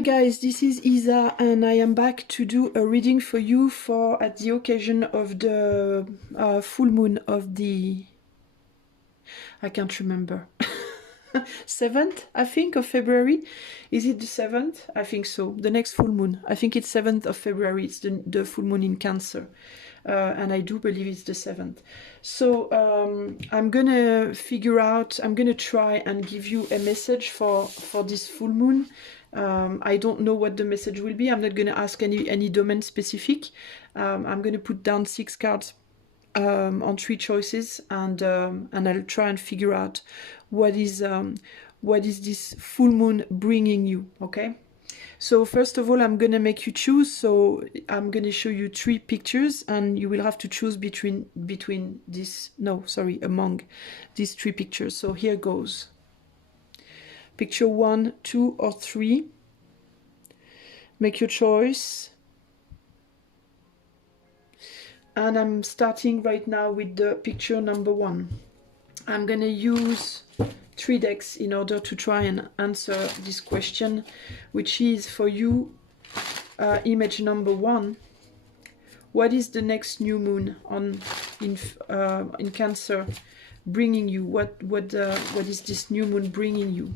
Hi guys, this is Isa and I am back to do a reading for you at the occasion of the full moon of the... I can't remember. 7th, I think, of February. Is it the 7th? I think so. The next full moon. I think it's 7th of February. It's the full moon in Cancer. And I do believe it's the 7th. So I'm gonna figure out, I'm gonna try and give you a message for this full moon. I don't know what the message will be. I'm not gonna ask any domain specific. I'm gonna put down 6 cards on 3 choices, and I'll try and figure out what is this full moon bringing you. Okay, so first of all, I'm gonna make you choose. So I'm gonna show you 3 pictures and you will have to choose among these 3 pictures. So here goes. Picture 1, 2 or 3. Make your choice. And I'm starting right now with the picture number 1. I'm gonna use 3 decks in order to try and answer this question, which is for you, image number 1. What is the next new moon in Cancer bringing you? What is this new moon bringing you?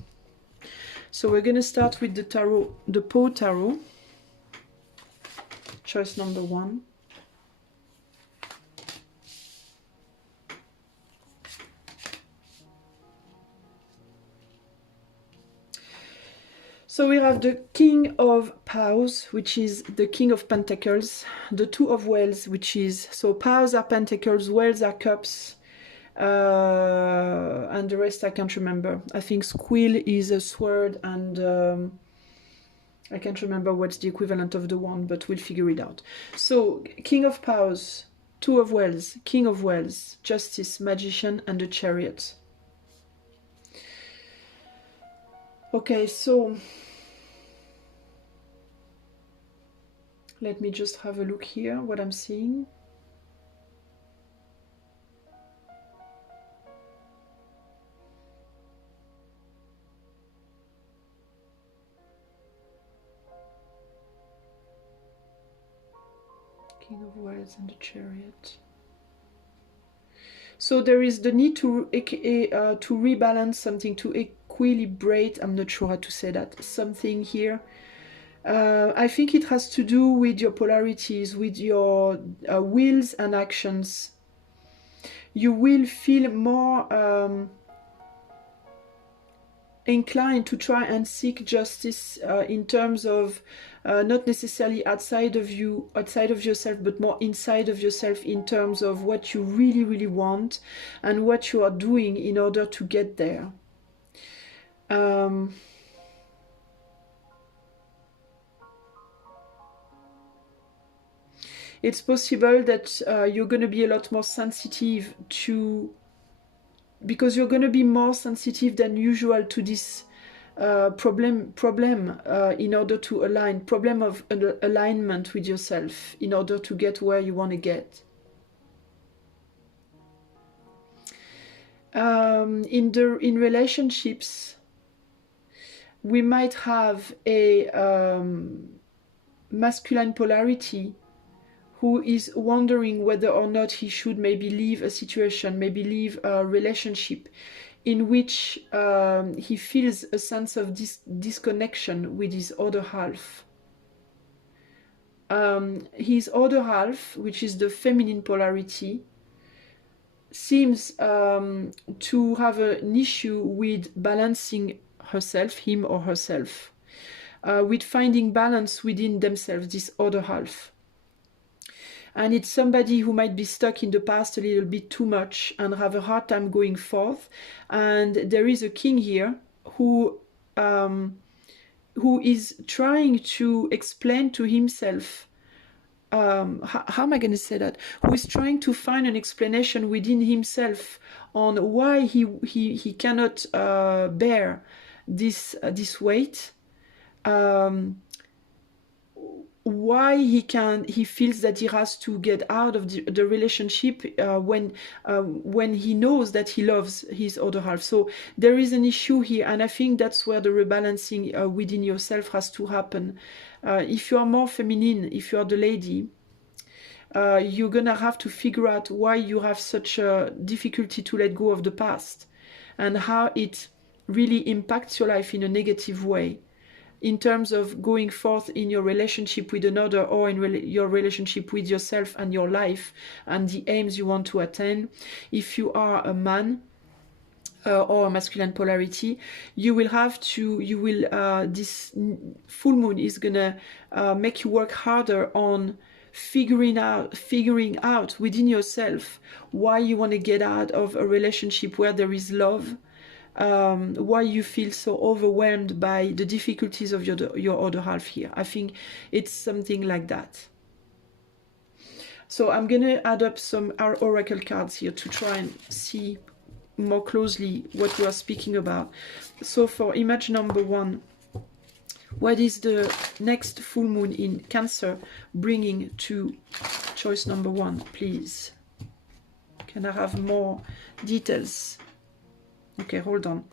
So we're gonna start with the tarot, the Paw Tarot. Choice number 1. So we have the King of Paws, which is the King of Pentacles, the Two of Wands, which is, so Paws are Pentacles, Wands are Cups, and the rest I can't remember. I think Squill is a Sword, and I can't remember what's the equivalent of the wand, but we'll figure it out. So King of Paws, Two of Wands, King of Wands, Justice, Magician, and the Chariot. Okay, so let me just have a look here, what I'm seeing. King of Wands and the Chariot. So there is the need to rebalance something, to equilibrate, I'm not sure how to say that, something here. I think it has to do with your polarities, with your wills and actions. You will feel more inclined to try and seek justice in terms of not necessarily outside of yourself, but more inside of yourself, in terms of what you really, really want and what you are doing in order to get there. It's possible that you're going to be a lot more sensitive to, because you're going to be more sensitive than usual to this problem in order to align, problem of alignment with yourself in order to get where you want to get. In relationships, we might have a masculine polarity who is wondering whether or not he should maybe leave a situation, maybe leave a relationship in which he feels a sense of disconnection with his other half. His other half, which is the feminine polarity, seems to have an issue with balancing herself, him or herself, with finding balance within themselves, this other half. And it's somebody who might be stuck in the past a little bit too much and have a hard time going forth. And there is a king here who is trying to explain to himself, how am I going to say that? Who is trying to find an explanation within himself on why he cannot bear this weight. why he feels that he has to get out of the relationship when he knows that he loves his other half. So there is an issue here, and I think that's where the rebalancing within yourself has to happen. If you are more feminine, if you are the lady, you're gonna have to figure out why you have such a difficulty to let go of the past and how it really impacts your life in a negative way in terms of going forth in your relationship with another, or in your relationship with yourself and your life and the aims you want to attain. If you are a man or a masculine polarity, you will have to, this full moon is gonna make you work harder on figuring out within yourself why you want to get out of a relationship where there is love, why you feel so overwhelmed by the difficulties of your other half here. I think it's something like that. So I'm gonna add up some oracle cards here to try and see more closely what we are speaking about. So for image number 1, what is the next full moon in Cancer bringing to choice number 1, please? Can I have more details? Okay, hold on.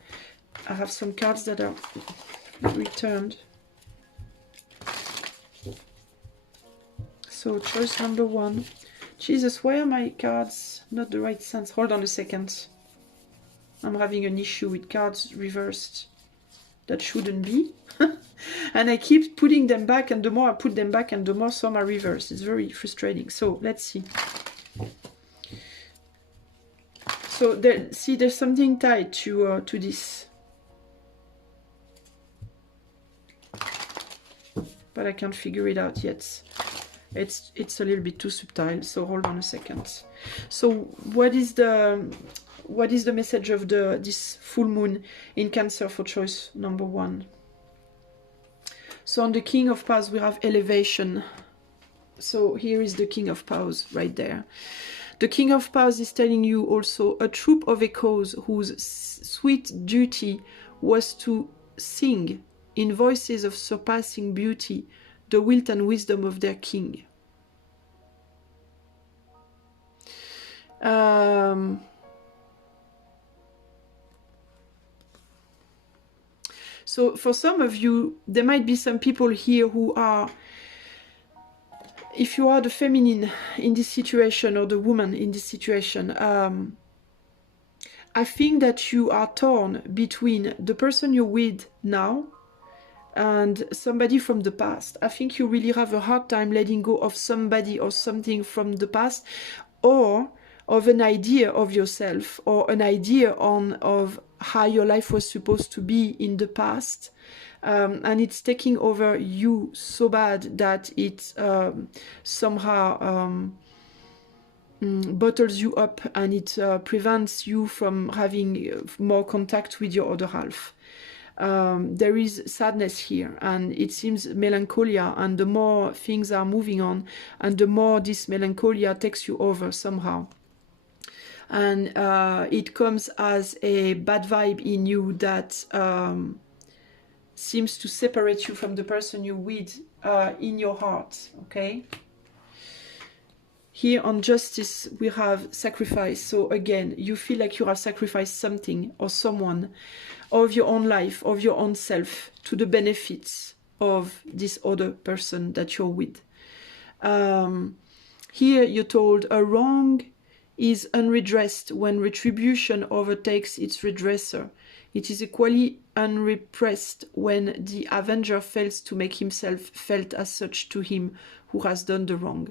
I have some cards that are returned. So choice number 1. Jesus, why are my cards not the right sense? Hold on a second. I'm having an issue with cards reversed. That shouldn't be. And I keep putting them back, and the more I put them back, and the more some are reversed. It's very frustrating. So let's see. So there's something tied to this, but I can't figure it out yet. It's a little bit too subtle. So hold on a second. So what is the message of this full moon in Cancer for choice number 1? So on the King of Paws we have elevation. So here is the King of Paws right there. The King of Paws is telling you also a troop of echoes whose sweet duty was to sing in voices of surpassing beauty the will and wisdom of their king. So for some of you, there might be some people here who are, if you are the feminine in this situation or the woman in this situation, I think that you are torn between the person you're with now and somebody from the past. I think you really have a hard time letting go of somebody or something from the past, or of an idea of yourself, or an idea of how your life was supposed to be in the past. And it's taking over you so bad that it somehow bottles you up, and it prevents you from having more contact with your other half. There is sadness here, and it seems melancholia, and the more things are moving on, and the more this melancholia takes you over somehow. And it comes as a bad vibe in you that seems to separate you from the person you're with in your heart, okay? Here on Justice, we have sacrifice. So again, you feel like you have sacrificed something or someone of your own life, of your own self, to the benefits of this other person that you're with. Here you're told a wrong is unredressed when retribution overtakes its redresser. It is equally unrepressed when the avenger fails to make himself felt as such to him who has done the wrong.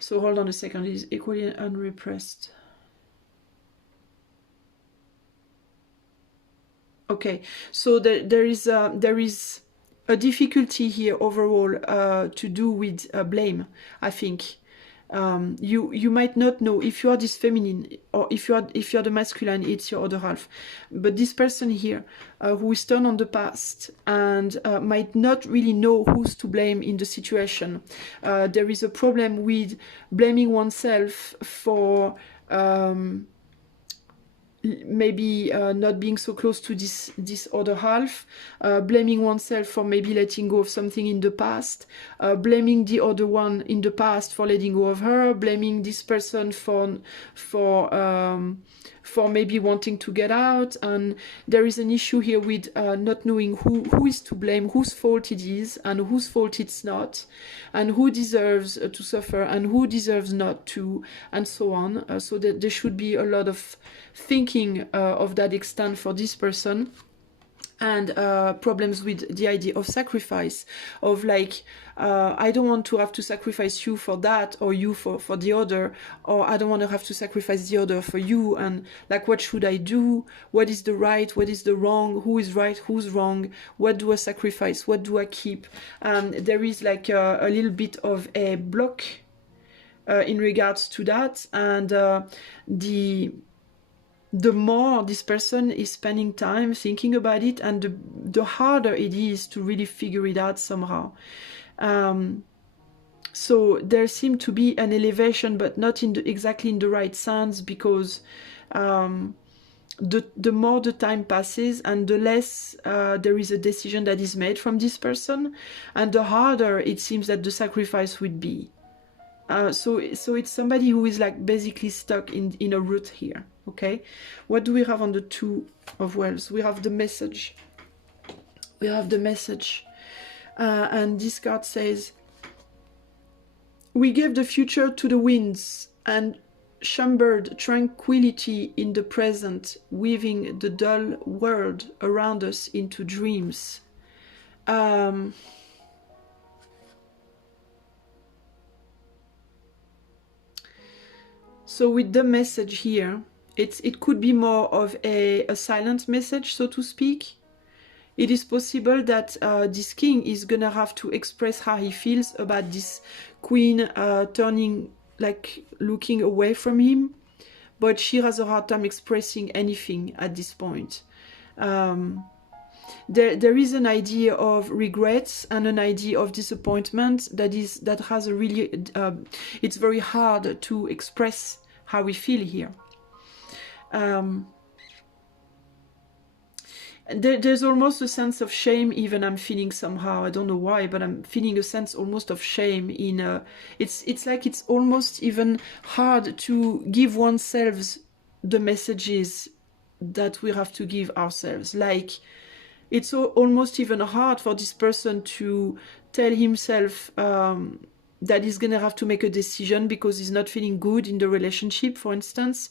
So hold on a second. It is equally unrepressed. Okay, so there is a difficulty here overall to do with blame, I think. You might not know if you are this feminine, or if you're the masculine, it's your other half. But this person here who is turned on the past and might not really know who's to blame in the situation. There is a problem with blaming oneself for maybe not being so close to this other half, blaming oneself for maybe letting go of something in the past, blaming the other one in the past for letting go of her, blaming this person for maybe wanting to get out. And there is an issue here with not knowing who is to blame, whose fault it is and whose fault it's not, and who deserves to suffer and who deserves not to, and so on. So that there should be a lot of thinking of that extent for this person. And problems with the idea of sacrifice, of like, I don't want to have to sacrifice you for that, or you for the other, or I don't want to have to sacrifice the other for you, and like, what should I do? What is the right? What is the wrong? Who is right? Who's wrong? What do I sacrifice? What do I keep? There is like a little bit of a block in regards to that, and the more this person is spending time thinking about it, and the harder it is to really figure it out somehow. So there seems to be an elevation, but not exactly in the right sense, because the more the time passes and the less there is a decision that is made from this person, and the harder it seems that the sacrifice would be. So it's somebody who is like basically stuck in a rut here. Okay, what do we have on the Two of Wands? We have the message. We have the message. And this card says, we gave the future to the winds and chambered tranquility in the present, weaving the dull world around us into dreams. So with the message here, it could be more of a silent message, so to speak. It is possible that this king is gonna have to express how he feels about this queen turning, like looking away from him, but she has a hard time expressing anything at this point. There is an idea of regrets and an idea of disappointment that has a really it's very hard to express how we feel here. There's almost a sense of shame even I'm feeling somehow. I don't know why, but I'm feeling a sense almost of shame in it's like it's almost even hard to give oneself the messages that we have to give ourselves. Like, it's almost even hard for this person to tell himself that he's gonna have to make a decision because he's not feeling good in the relationship, for instance.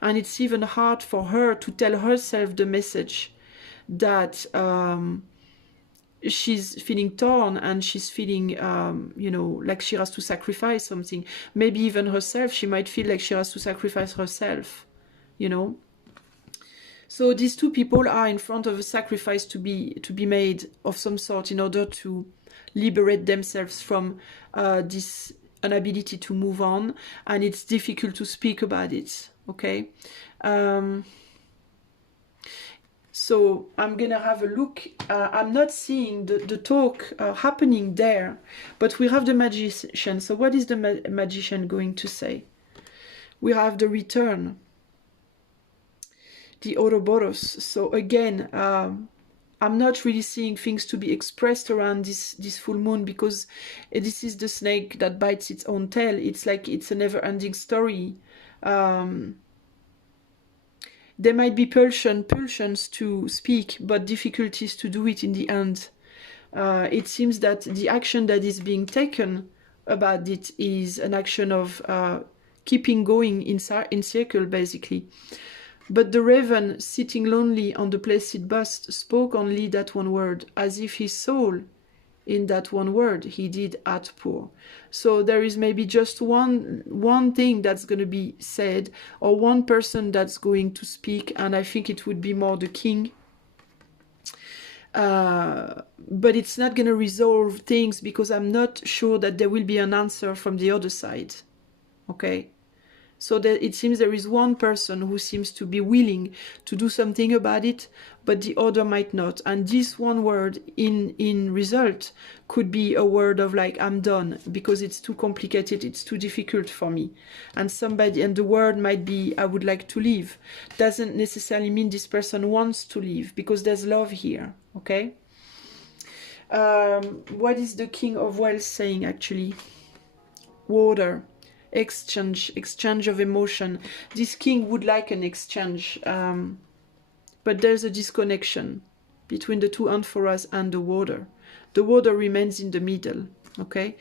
And it's even hard for her to tell herself the message that she's feeling torn and she's feeling, you know, like she has to sacrifice something. Maybe even herself, she might feel like she has to sacrifice herself, you know. So these two people are in front of a sacrifice to be made of some sort in order to liberate themselves from this inability to move on, and it's difficult to speak about it. Okay, so I'm gonna have a look. I'm not seeing the talk happening there, but we have the magician. So what is the magician going to say? We have the return, the Ouroboros. So again, I'm not really seeing things to be expressed around this full moon, because this is the snake that bites its own tail. It's like it's a never-ending story. There might be pulsions to speak, but difficulties to do it in the end. It seems that the action that is being taken about it is an action of keeping going in circle, basically. But the raven, sitting lonely on the placid bust, spoke only that one word, as if his soul, in that one word, he did outpour. So there is maybe just one thing that's going to be said, or one person that's going to speak, and I think it would be more the king. But it's not going to resolve things, because I'm not sure that there will be an answer from the other side. Okay? So that it seems there is one person who seems to be willing to do something about it, but the other might not. And this one word in result could be a word of like, I'm done, because it's too complicated, it's too difficult for me. And the word might be, I would like to leave. Doesn't necessarily mean this person wants to leave, because there's love here, okay? What is the King of Wells saying actually? Water. Exchange of emotion. This king would like an exchange, but there's a disconnection between the two amphoras and the water. The water remains in the middle, okay?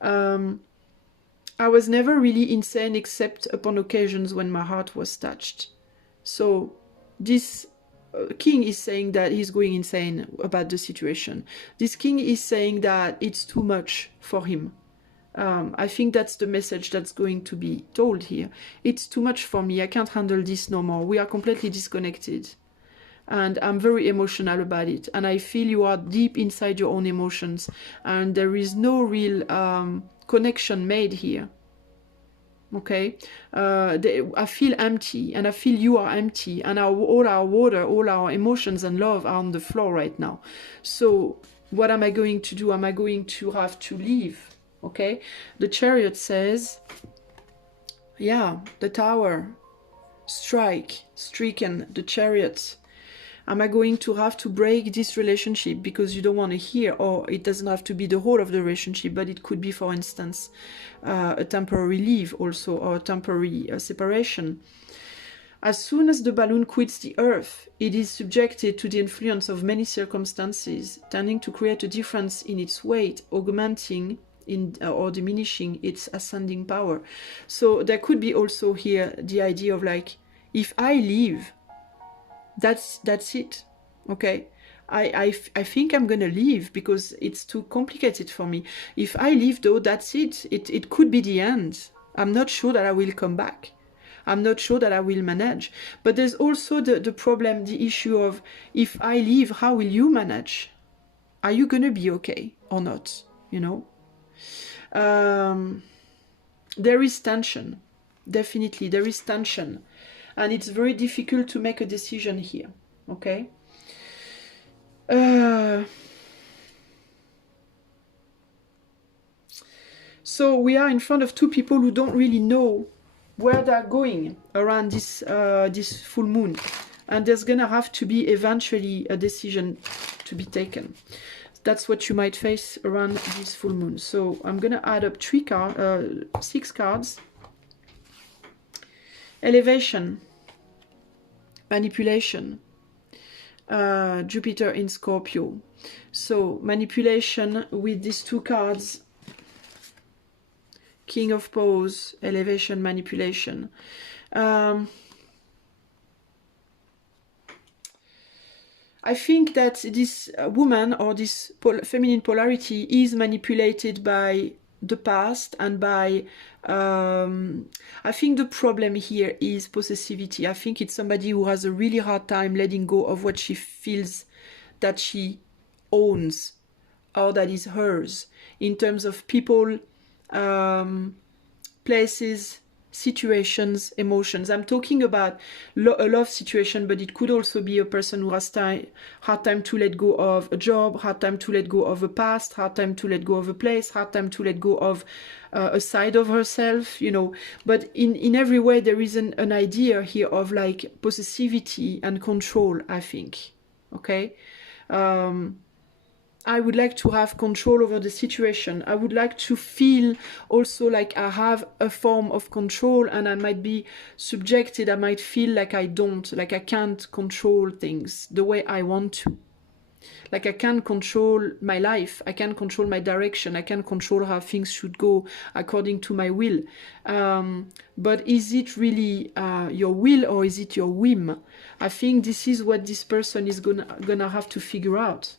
I was never really insane except upon occasions when my heart was touched. So this king is saying that he's going insane about the situation. This king is saying that it's too much for him. I think that's the message that's going to be told here. It's too much for me. I can't handle this no more. We are completely disconnected. And I'm very emotional about it. And I feel you are deep inside your own emotions. And there is no real connection made here. Okay? I feel empty. And I feel you are empty. And all our water, all our emotions and love are on the floor right now. So what am I going to do? Am I going to have to leave? Okay, the Chariot says, yeah, the Tower, stricken, the Chariot. Am I going to have to break this relationship because you don't want to hear? Or it doesn't have to be the whole of the relationship, but it could be, for instance, a temporary leave also, or a temporary separation. As soon as the balloon quits the Earth, it is subjected to the influence of many circumstances, tending to create a difference in its weight, augmenting or diminishing its ascending power. So there could be also here the idea of like, if I leave, that's it, okay? I think I'm gonna leave because it's too complicated for me. If I leave though, that's it. It could be the end. I'm not sure that I will come back. I'm not sure that I will manage. But there's also the problem, the issue of, if I leave, how will you manage? Are you gonna be okay or not, you know? There is tension, definitely there is tension, and it's very difficult to make a decision here, okay? So we are in front of two people who don't really know where they're going around this this full moon, and there's gonna have to be eventually a decision to be taken. That's what you might face around this full moon. So I'm gonna add up 6 cards. Elevation, manipulation, Jupiter in Scorpio. So manipulation with these 2 cards, King of Paws, elevation, manipulation. I think that this woman, or this feminine polarity, is manipulated by the past and by, I think the problem here is possessivity. I think it's somebody who has a really hard time letting go of what she feels that she owns or that is hers, in terms of people, places, situations, emotions. I'm talking about a love situation, but it could also be a person who has hard time to let go of a job, hard time to let go of a past, hard time to let go of a place, hard time to let go of a side of herself, you know. But in every way there is an idea here of like possessivity and control, I think, okay? I would like to have control over the situation. I would like to feel also like I have a form of control, and I might be subjected. I might feel like I don't, like I can't control things the way I want to. Like I can't control my life. I can't control my direction. I can't control how things should go according to my will. But is it really your will, or is it your whim? I think this is what this person is gonna have to figure out.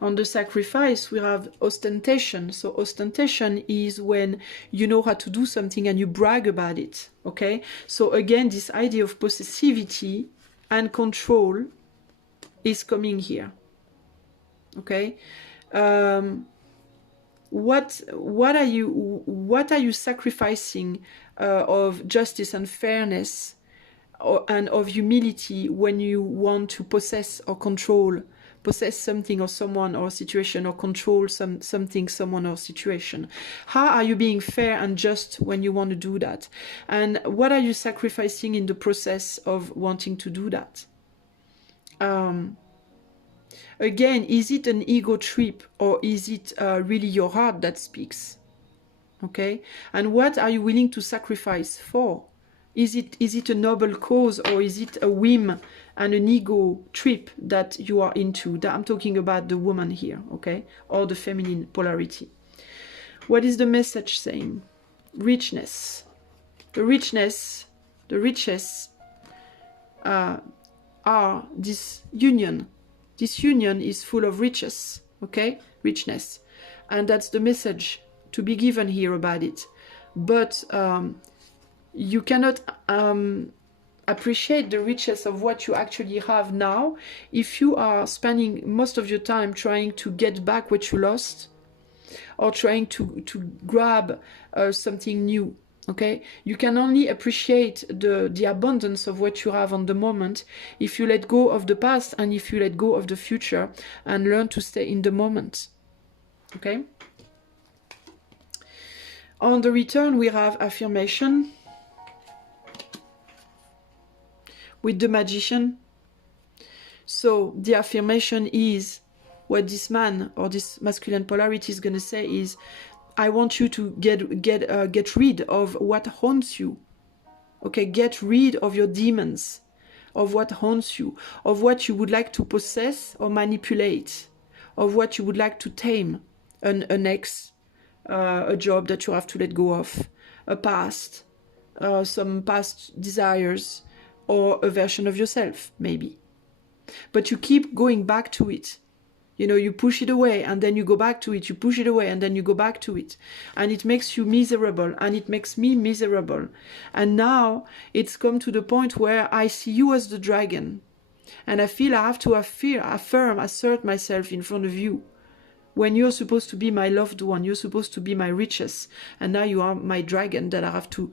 On the Sacrifice, we have ostentation. So ostentation is when you know how to do something and you brag about it, okay? So again, this idea of possessivity and control is coming here, okay? What are you sacrificing of justice and fairness, and of humility when you want to possess or possess something or someone or situation, or control something, someone or situation. How are you being fair and just when you want to do that? And what are you sacrificing in the process of wanting to do that? Again, is it an ego trip, or is it really your heart that speaks? Okay? And what are you willing to sacrifice for? Is it a noble cause, or is it a whim and an ego trip that you are into? That I'm talking about the woman here, okay? Or the feminine polarity. What is the message saying? Richness. The riches are this union. This union is full of riches, okay? Richness. And that's the message to be given here about it. But you cannot appreciate the riches of what you actually have now if you are spending most of your time trying to get back what you lost, or trying to grab something new. Okay, you can only appreciate the abundance of what you have on the moment if you let go of the past, and if you let go of the future and learn to stay in the moment. Okay. On the return, we have affirmation with the Magician. So the affirmation is, what this man or this masculine polarity is going to say is, I want you to get rid of what haunts you. Okay, get rid of your demons, of what haunts you, of what you would like to possess or manipulate, of what you would like to tame, an ex, a job that you have to let go of, a past, some past desires, or a version of yourself, maybe. But you keep going back to it. You know, you push it away and then you go back to it. You push it away and then you go back to it. And it makes you miserable, and it makes me miserable. And now it's come to the point where I see you as the dragon. And I feel I have to affirm, assert myself in front of you. When you're supposed to be my loved one, you're supposed to be my riches. And now you are my dragon that I have to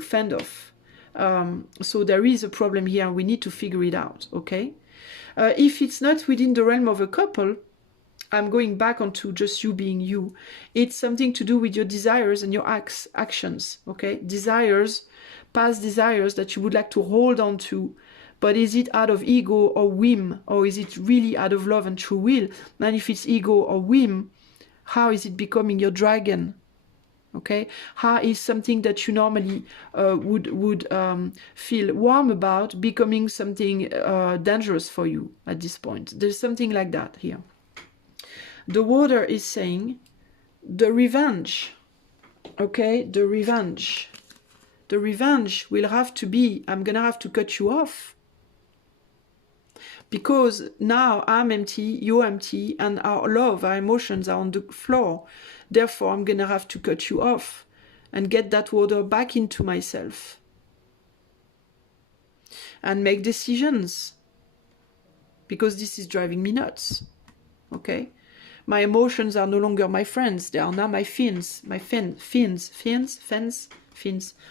fend off. So there is a problem here. We need to figure it out, okay? If it's not within the realm of a couple, I'm going back onto just you being you. It's something to do with your desires and your actions, okay? Desires, past desires that you would like to hold on to. But is it out of ego or whim? Or is it really out of love and true will? And if it's ego or whim, how is it becoming your dragon? Okay, how is something that you normally would feel warm about becoming something dangerous for you at this point? There's something like that here. The water is saying the revenge. Okay, the revenge. The revenge will have to be, I'm gonna have to cut you off. Because now I'm empty, you're empty, and our love, our emotions are on the floor. Therefore, I'm going to have to cut you off and get that water back into myself. And make decisions. Because this is driving me nuts. Okay? My emotions are no longer my friends. They are now my fins. My fins.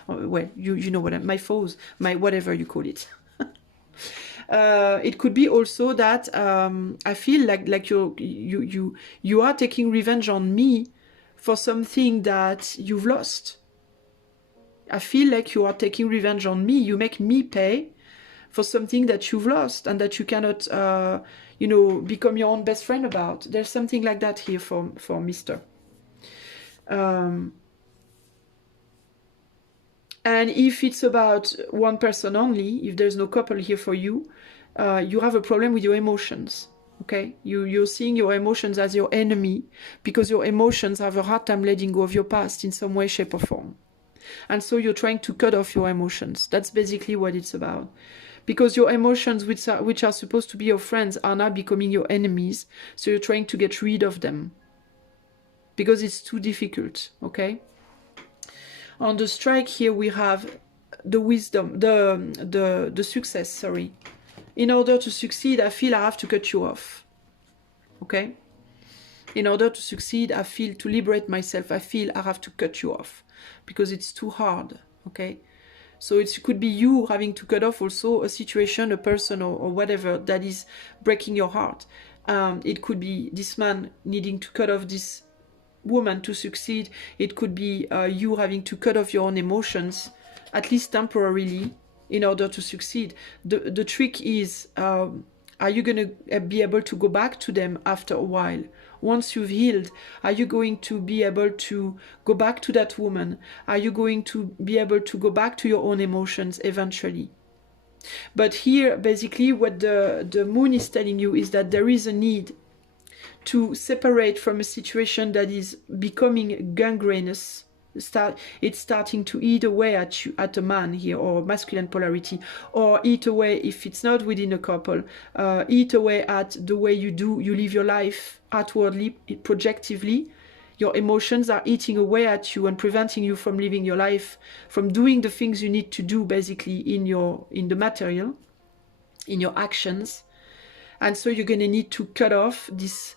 Oh, well, you know what my foes. My whatever you call it. It could be also that I feel like you are taking revenge on me for something that you've lost. I feel like you are taking revenge on me. You make me pay for something that you've lost and that you cannot, become your own best friend about. There's something like that here for Mr. And if it's about one person only, if there's no couple here for you, you have a problem with your emotions. Okay, you're seeing your emotions as your enemy because your emotions have a hard time letting go of your past in some way, shape, or form. And so you're trying to cut off your emotions. That's basically what it's about. Because your emotions, which are supposed to be your friends, are now becoming your enemies. So you're trying to get rid of them. Because it's too difficult, okay? On the strike here, we have the wisdom, the success, sorry. In order to succeed, I feel I have to cut you off. Okay? In order to succeed, I feel to liberate myself, I feel I have to cut you off. Because it's too hard. okay? So it could be you having to cut off also a situation, a person, or whatever that is breaking your heart. It could be this man needing to cut off this woman to succeed. It could be you having to cut off your own emotions, at least temporarily, in order to succeed. The trick is, are you going to be able to go back to them after a while? Once you've healed, are you going to be able to go back to that woman? Are you going to be able to go back to your own emotions eventually? But here, basically, what the moon is telling you is that there is a need to separate from a situation that is becoming gangrenous. It's starting to eat away at you, at a man here, or masculine polarity, or eat away, if it's not within a couple, eat away at the way you live your life outwardly, projectively. Your emotions are eating away at you and preventing you from living your life, from doing the things you need to do, basically, in the material, in your actions. And so you're going to need to cut off this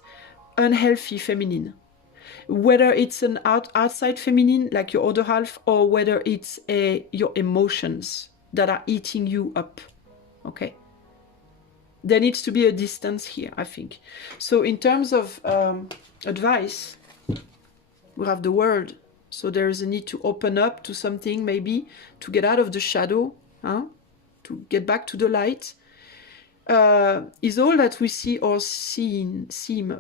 unhealthy feminine, whether it's an outside feminine like your other half, or whether it's your emotions that are eating you up. Okay, there needs to be a distance here, I think. So in terms of advice, we have the world. So there is a need to open up to something, maybe to get out of the shadow, to get back to the light. Is all that we see or seem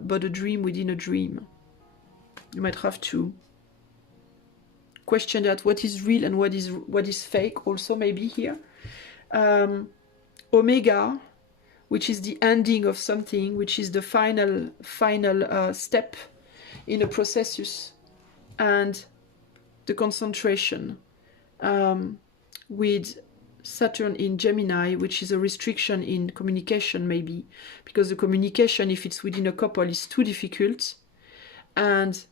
but a dream within a dream? You might have to question that, what is real and what is fake also, maybe here. Omega, which is the ending of something, which is the final step in a processus, and the concentration with Saturn in Gemini, which is a restriction in communication, maybe, because the communication, if it's within a couple, is too difficult, and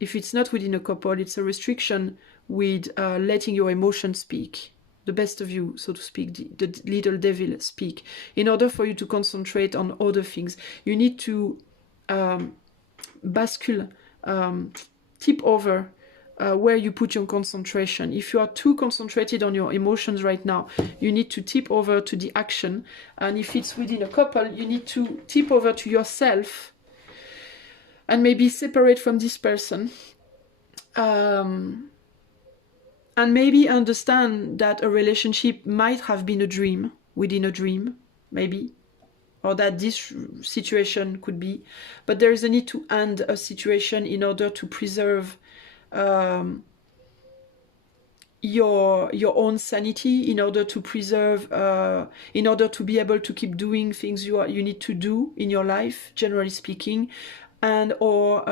if it's not within a couple, it's a restriction with letting your emotions speak, the best of you, so to speak, the little devil speak. In order for you to concentrate on other things, you need to tip over where you put your concentration. If you are too concentrated on your emotions right now, you need to tip over to the action. And if it's within a couple, you need to tip over to yourself and maybe separate from this person. And maybe understand that a relationship might have been a dream within a dream, maybe, or that this situation could be. But there is a need to end a situation in order to preserve your own sanity, in order to preserve, in order to be able to keep doing things you need to do in your life, generally speaking, and or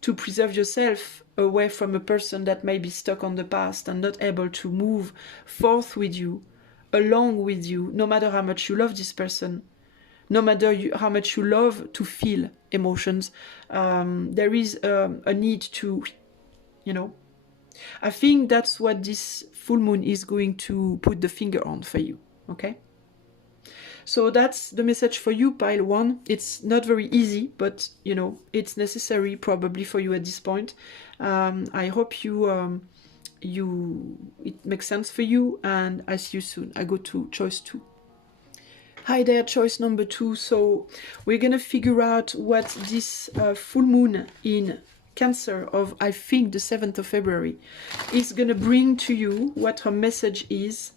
to preserve yourself away from a person that may be stuck on the past and not able to move forth with you, along with you, no matter how much you love this person, no matter how much you love to feel emotions. There is a need to, I think that's what this full moon is going to put the finger on for you, okay? So that's the message for you, pile 1. It's not very easy, but, it's necessary probably for you at this point. I hope it makes sense for you, and I see you soon. I go to choice 2. Hi there, choice number 2. So we're going to figure out what this full moon in Cancer of, I think, the 7th of February is going to bring to you, what her message is.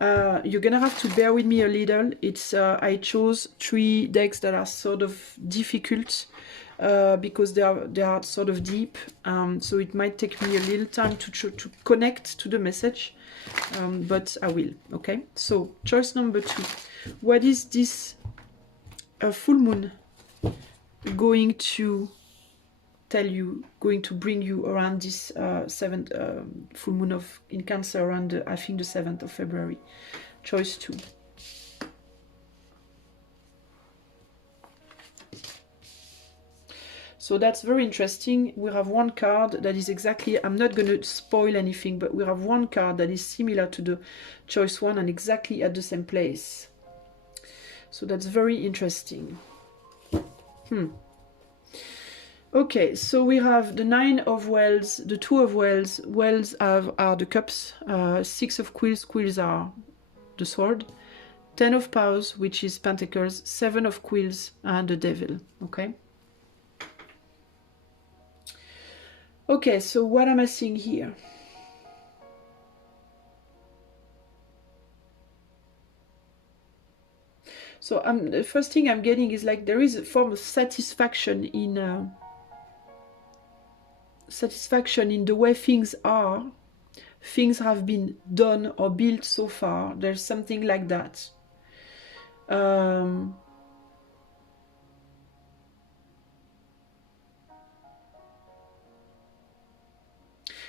You're going to have to bear with me a little. It's I chose 3 decks that are sort of difficult because they are sort of deep. So it might take me a little time to connect to the message, but I will, okay? So choice number 2. What is this full moon going to tell you, going to bring you around this 7th full moon in Cancer around, I think, the 7th of February? Choice 2. So that's very interesting. We have one card that is exactly, I'm not going to spoil anything, but we have one card that is similar to the choice 1 and exactly at the same place. So that's very interesting. Okay, so we have the 9 of Wells, the 2 of Wells. Wells are the cups, 6 of quills, quills are the sword, 10 of paws, which is pentacles, 7 of quills, and the devil, okay? Okay, so what am I seeing here? So the first thing I'm getting is like there is a form of satisfaction in the way things are. Things have been done or built so far. There's something like that.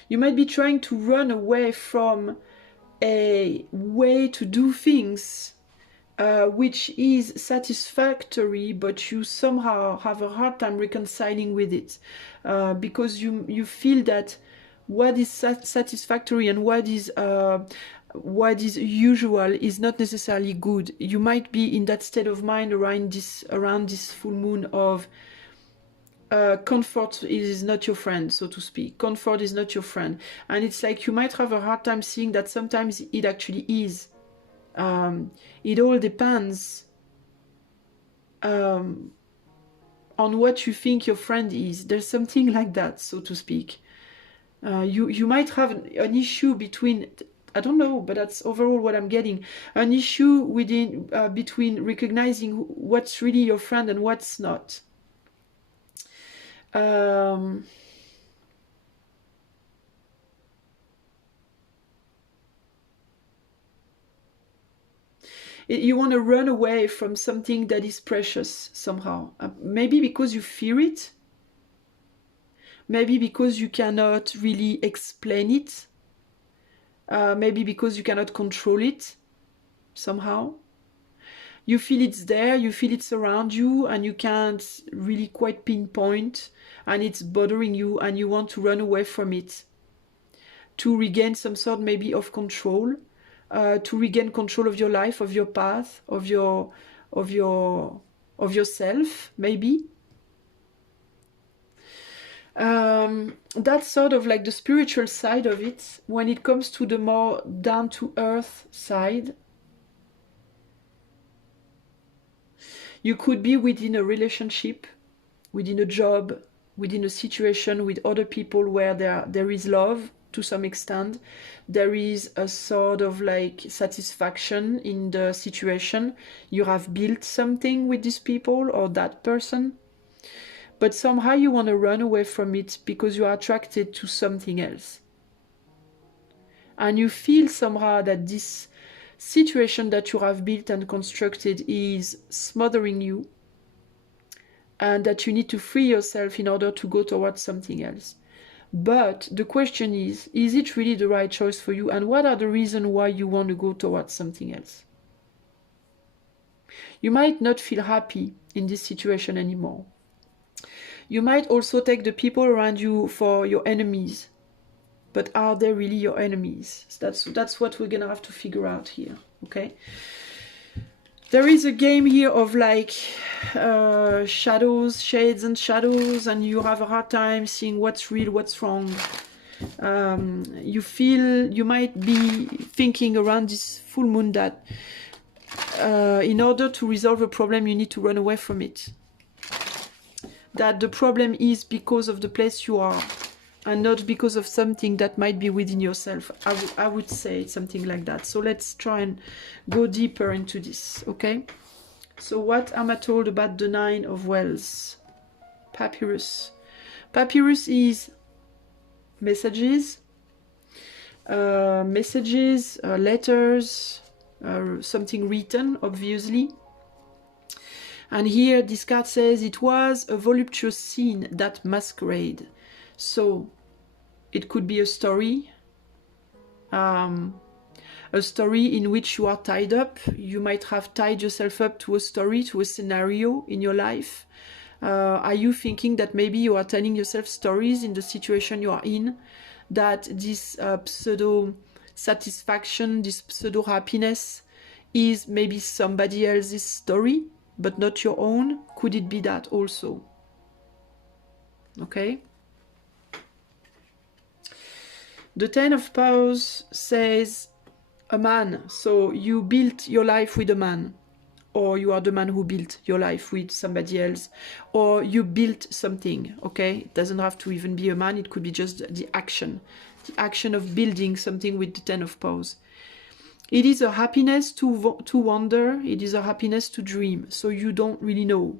You might be trying to run away from a way to do things which is satisfactory, but you somehow have a hard time reconciling with it because you feel that what is satisfactory and what is usual is not necessarily good. You might be in that state of mind around this full moon of comfort is not your friend, so to speak. Comfort is not your friend. And it's like you might have a hard time seeing that sometimes it actually is. It all depends on what you think your friend is. There's something like that, so to speak. You might have an issue between, I don't know, but that's overall what I'm getting. An issue within between recognizing what's really your friend and what's not. You want to run away from something that is precious somehow. Maybe because you fear it. Maybe because you cannot really explain it. Maybe because you cannot control it somehow. You feel it's there, you feel it's around you, and you can't really quite pinpoint, and it's bothering you, and you want to run away from it. To regain some sort maybe of control. To regain control of your life, of your path, of yourself, maybe. That's sort of like the spiritual side of it. When it comes to the more down-to-earth side, you could be within a relationship, within a job, within a situation with other people where there is love to some extent. There is a sort of like satisfaction in the situation. You have built something with these people or that person. But somehow you want to run away from it because you are attracted to something else. And you feel somehow that this situation that you have built and constructed is smothering you, and that you need to free yourself in order to go towards something else. But the question is it really the right choice for you? And what are the reasons why you want to go towards something else? You might not feel happy in this situation anymore. You might also take the people around you for your enemies. But are they really your enemies? That's what we're gonna have to figure out here, okay? There is a game here of like shades and shadows, and you have a hard time seeing what's real, what's wrong. You might be thinking around this full moon that in order to resolve a problem, you need to run away from it. That the problem is because of the place you are, and not because of something that might be within yourself. I would say something like that. So let's try and go deeper into this, okay? So what am I told about the 9 of Wells? Papyrus. Papyrus is messages, letters, something written, obviously. And here this card says it was a voluptuous scene, that masquerade. So it could be a story in which you are tied up. You might have tied yourself up to a story, to a scenario in your life. Are you thinking that maybe you are telling yourself stories in the situation you are in, that this pseudo satisfaction, this pseudo happiness is maybe somebody else's story but not your own? Could it be that also? okay? The Ten of Paws says a man. So you built your life with a man, or you are the man who built your life with somebody else, or you built something, okay? It doesn't have to even be a man, it could be just the action of building something with the Ten of Paws. It is a happiness to wonder, it is a happiness to dream, so you don't really know.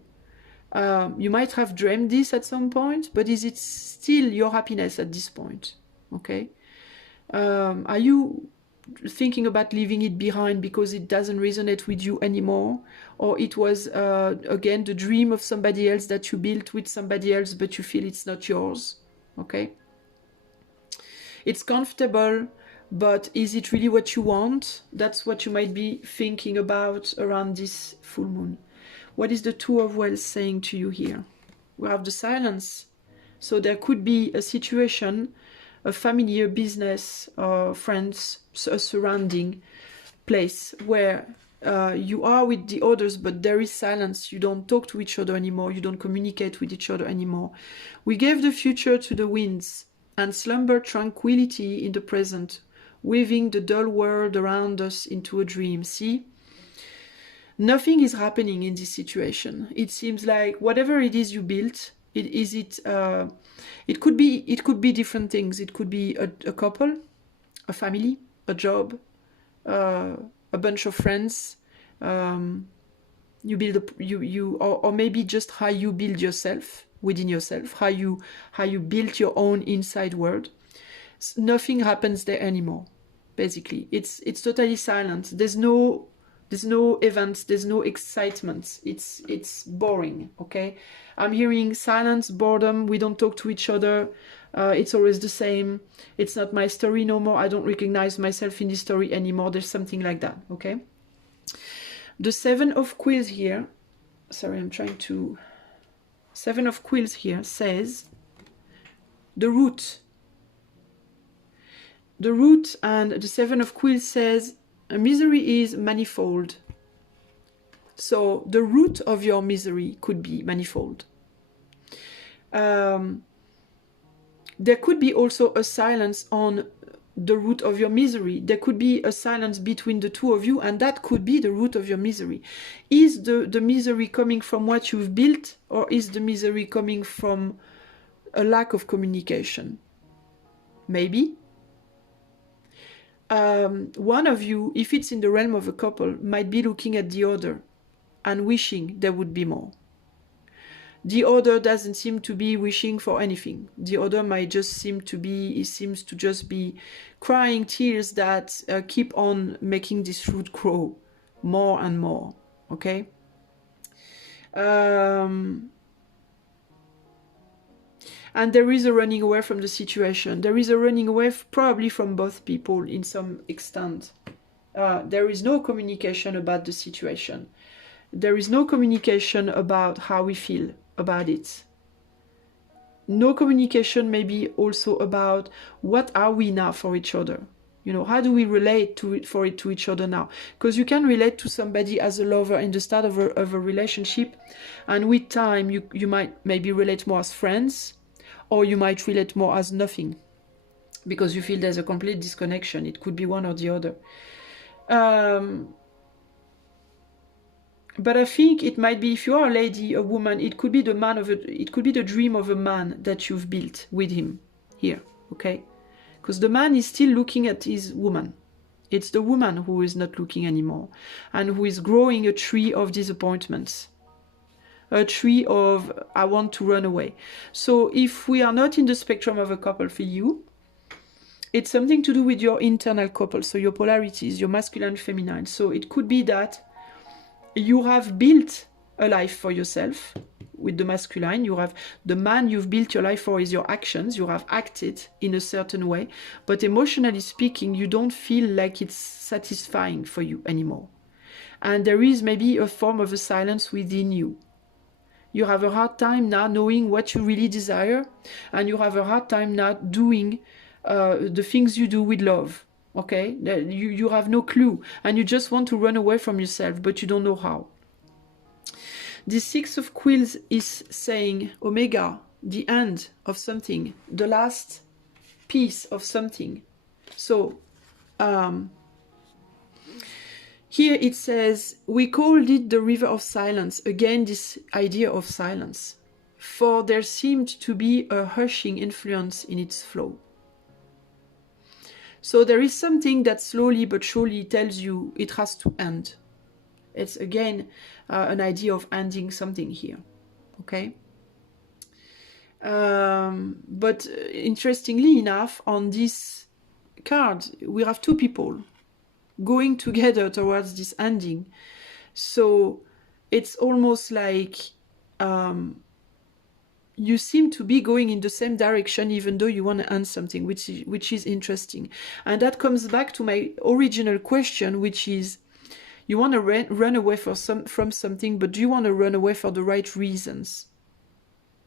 You might have dreamed this at some point, but is it still your happiness at this point, okay? Are you thinking about leaving it behind because it doesn't resonate with you anymore? Or it was, again, the dream of somebody else that you built with somebody else, but you feel it's not yours, okay? It's comfortable, but is it really what you want? That's what you might be thinking about around this full moon. What is the Two of Wands saying to you here? We have the Silence. So there could be a situation, a family, a business, friends, a surrounding place where you are with the others, but there is silence. You don't talk to each other anymore. You don't communicate with each other anymore. We gave the future to the winds and slumber tranquility in the present, weaving the dull world around us into a dream. See? Nothing is happening in this situation. It seems like whatever it is you built, it could be different things. It could be a couple, a family, a job, a bunch of friends. You build or maybe just how you build yourself within yourself, how you build your own inside world. Nothing happens there anymore. Basically, it's totally silent. There's no events, there's no excitement. It's boring, okay? I'm hearing silence, boredom, we don't talk to each other, it's always the same, it's not my story no more, I don't recognize myself in this story anymore. There's something like that, okay? The Seven of Quills here, Seven of Quills here says the root. The root, and the Seven of Quills says misery is manifold. So the root of your misery could be manifold. There could be also a silence on the root of your misery. There could be a silence between the two of you, and that could be the root of your misery. Is the misery coming from what you've built, or is the misery coming from a lack of communication? Maybe. One of you, if it's in the realm of a couple, might be looking at the other and wishing there would be more. The other doesn't seem to be wishing for anything. The other might just seems to just be crying tears that keep on making this fruit grow more and more, okay? And there is a running away from the situation. There is a running away probably from both people in some extent. There is no communication about the situation. There is no communication about how we feel about it. No communication maybe also about what are we now for each other. You know, how do we relate to each other now? Because you can relate to somebody as a lover in the start of a relationship, and with time you might maybe relate more as friends, or you might relate more as nothing, because you feel there's a complete disconnection. It could be one or the other. But I think it might be, if you are a lady, a woman, it could be it could be the dream of a man that you've built with him here, okay? Because the man is still looking at his woman. It's the woman who is not looking anymore, and who is growing a tree of disappointments. A tree of, I want to run away. So if we are not in the spectrum of a couple for you, it's something to do with your internal couple, so your polarities, your masculine, feminine. So it could be that you have built a life for yourself with the masculine. You have the man you've built your life for is your actions. You have acted in a certain way, but emotionally speaking, you don't feel like it's satisfying for you anymore. And there is maybe a form of a silence within you. You have a hard time now knowing what you really desire, and you have a hard time now doing the things you do with love. Okay, you have no clue, and you just want to run away from yourself, but you don't know how. The Six of Quills is saying, Omega, the end of something, the last piece of something. So here it says, we called it the river of silence. Again, this idea of silence. For there seemed to be a hushing influence in its flow. So there is something that slowly but surely tells you it has to end. It's again an idea of ending something here. Okay? But interestingly enough, on this card, we have two people going together towards this ending. So it's almost like you seem to be going in the same direction, even though you want to end something, which is interesting. And that comes back to my original question, which is, you want to run away from something, but do you want to run away for the right reasons?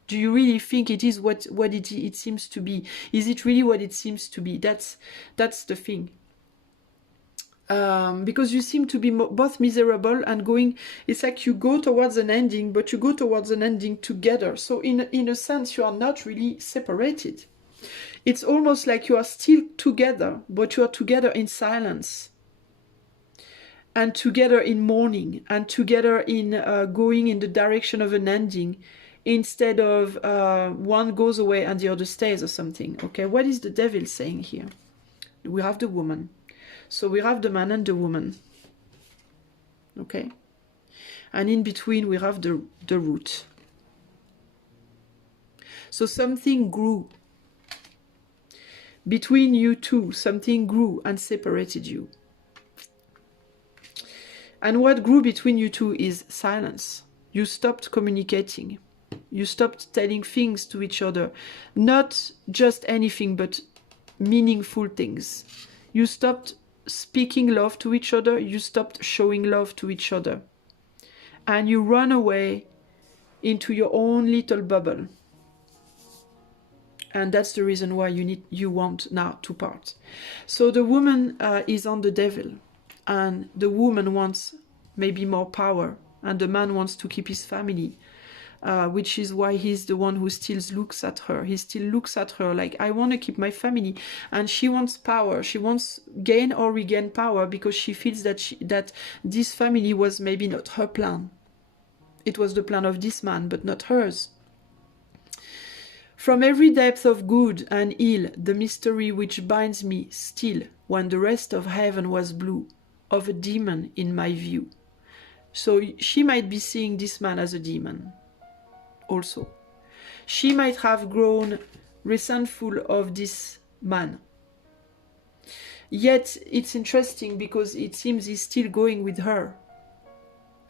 Do you really think it is what it seems to be? Is it really what it seems to be? That's the thing. Because you seem to be both miserable and going, it's like you go towards an ending, but you go towards an ending together. So in a sense, you are not really separated. It's almost like you are still together, but you are together in silence. And together in mourning, and together in going in the direction of an ending, instead of one goes away and the other stays or something. Okay, what is the devil saying here? We have the woman. So we have the man and the woman. Okay? And in between we have the root. So something grew. Between you two, something grew and separated you. And what grew between you two is silence. You stopped communicating. You stopped telling things to each other. Not just anything, but meaningful things. You stopped speaking love to each other. You stopped showing love to each other. And you run away into your own little bubble. And that's the reason why you want now to part. So the woman is on the devil. And the woman wants maybe more power. And the man wants to keep his family. Which is why he's the one who still looks at her. He still looks at her like, I want to keep my family. And she wants power. She wants gain or regain power because she feels that this family was maybe not her plan. It was the plan of this man, but not hers. From every depth of good and ill, the mystery which binds me still, when the rest of heaven was blue, of a demon in my view. So she might be seeing this man as a demon. Also, she might have grown resentful of this man. Yet it's interesting because it seems he's still going with her.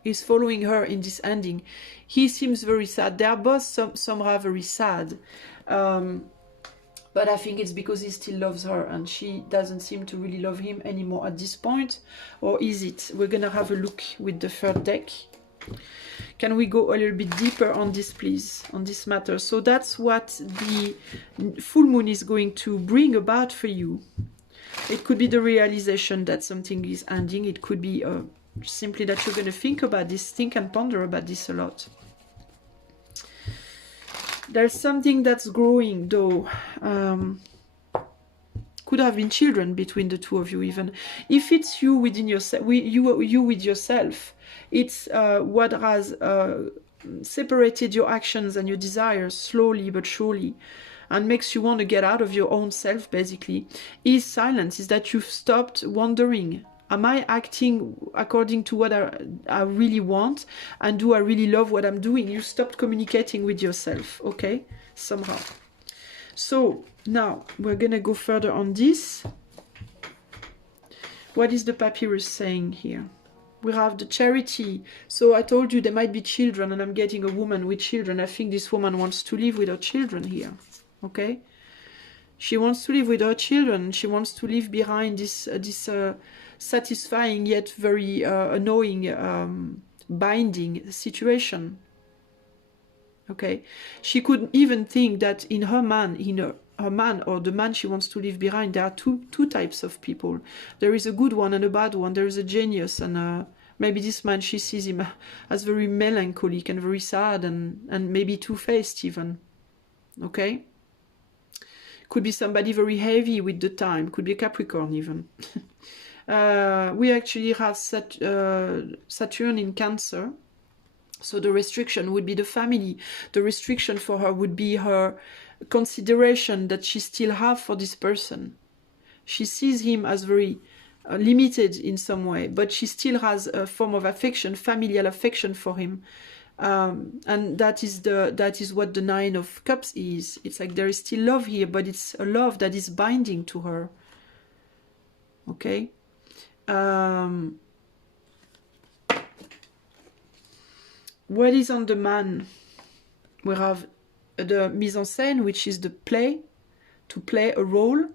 He's following her in this ending. He seems very sad. They are both somehow very sad. But I think it's because he still loves her and she doesn't seem to really love him anymore at this point. Or is it? We're going to have a look with the third deck. Can we go a little bit deeper on this, please, on this matter? So that's what the full moon is going to bring about for you. It could be the realization that something is ending. It could be simply that you're going to think about this, think and ponder about this a lot. There's something that's growing, though. Could have been children between the two of you, even. If it's you within yourself, you with yourself, it's what has separated your actions and your desires slowly but surely, and makes you want to get out of your own self, basically, is silence. Is that you've stopped wondering, am I acting according to what I really want, and do I really love what I'm doing? You stopped communicating with yourself, okay, somehow. So now we're gonna go further on this. What is the papyrus saying here? We have the charity. So I told you there might be children, and I'm getting a woman with children. I think this woman wants to live with her children here. Okay? She wants to live with her children. She wants to leave behind this satisfying yet very annoying binding situation. Okay? She could even think that in her man, her man or the man she wants to leave behind, there are two types of people. There is a good one and a bad one. There is a genius, and maybe this man, she sees him as very melancholic and very sad and maybe two-faced even. okay? Could be somebody very heavy with the time, could be a Capricorn even. We actually have Saturn in Cancer, so the restriction would be the family. The restriction for her would be her consideration that she still have for this person. She sees him as very limited in some way, but she still has a form of affection, familial affection for him. And that is what the Nine of Cups is. It's like there is still love here, but it's a love that is binding to her. Okay? What is on the man? We have the mise en scène, which is the play, to play a role,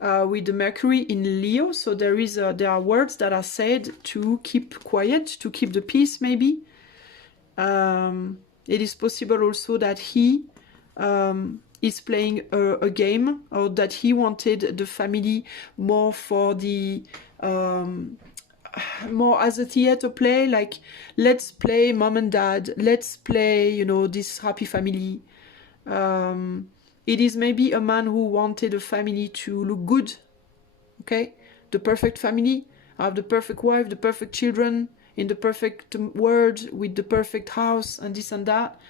with the Mercury in Leo. So there are words that are said to keep quiet, to keep the peace, maybe. It is possible also that he is playing a game, or that he wanted the family more for the more as a theater play, like let's play mom and dad, let's play, you know, this happy family. It is maybe a man who wanted a family to look good, okay? The perfect family, have the perfect wife, the perfect children, in the perfect world, with the perfect house, and this and that.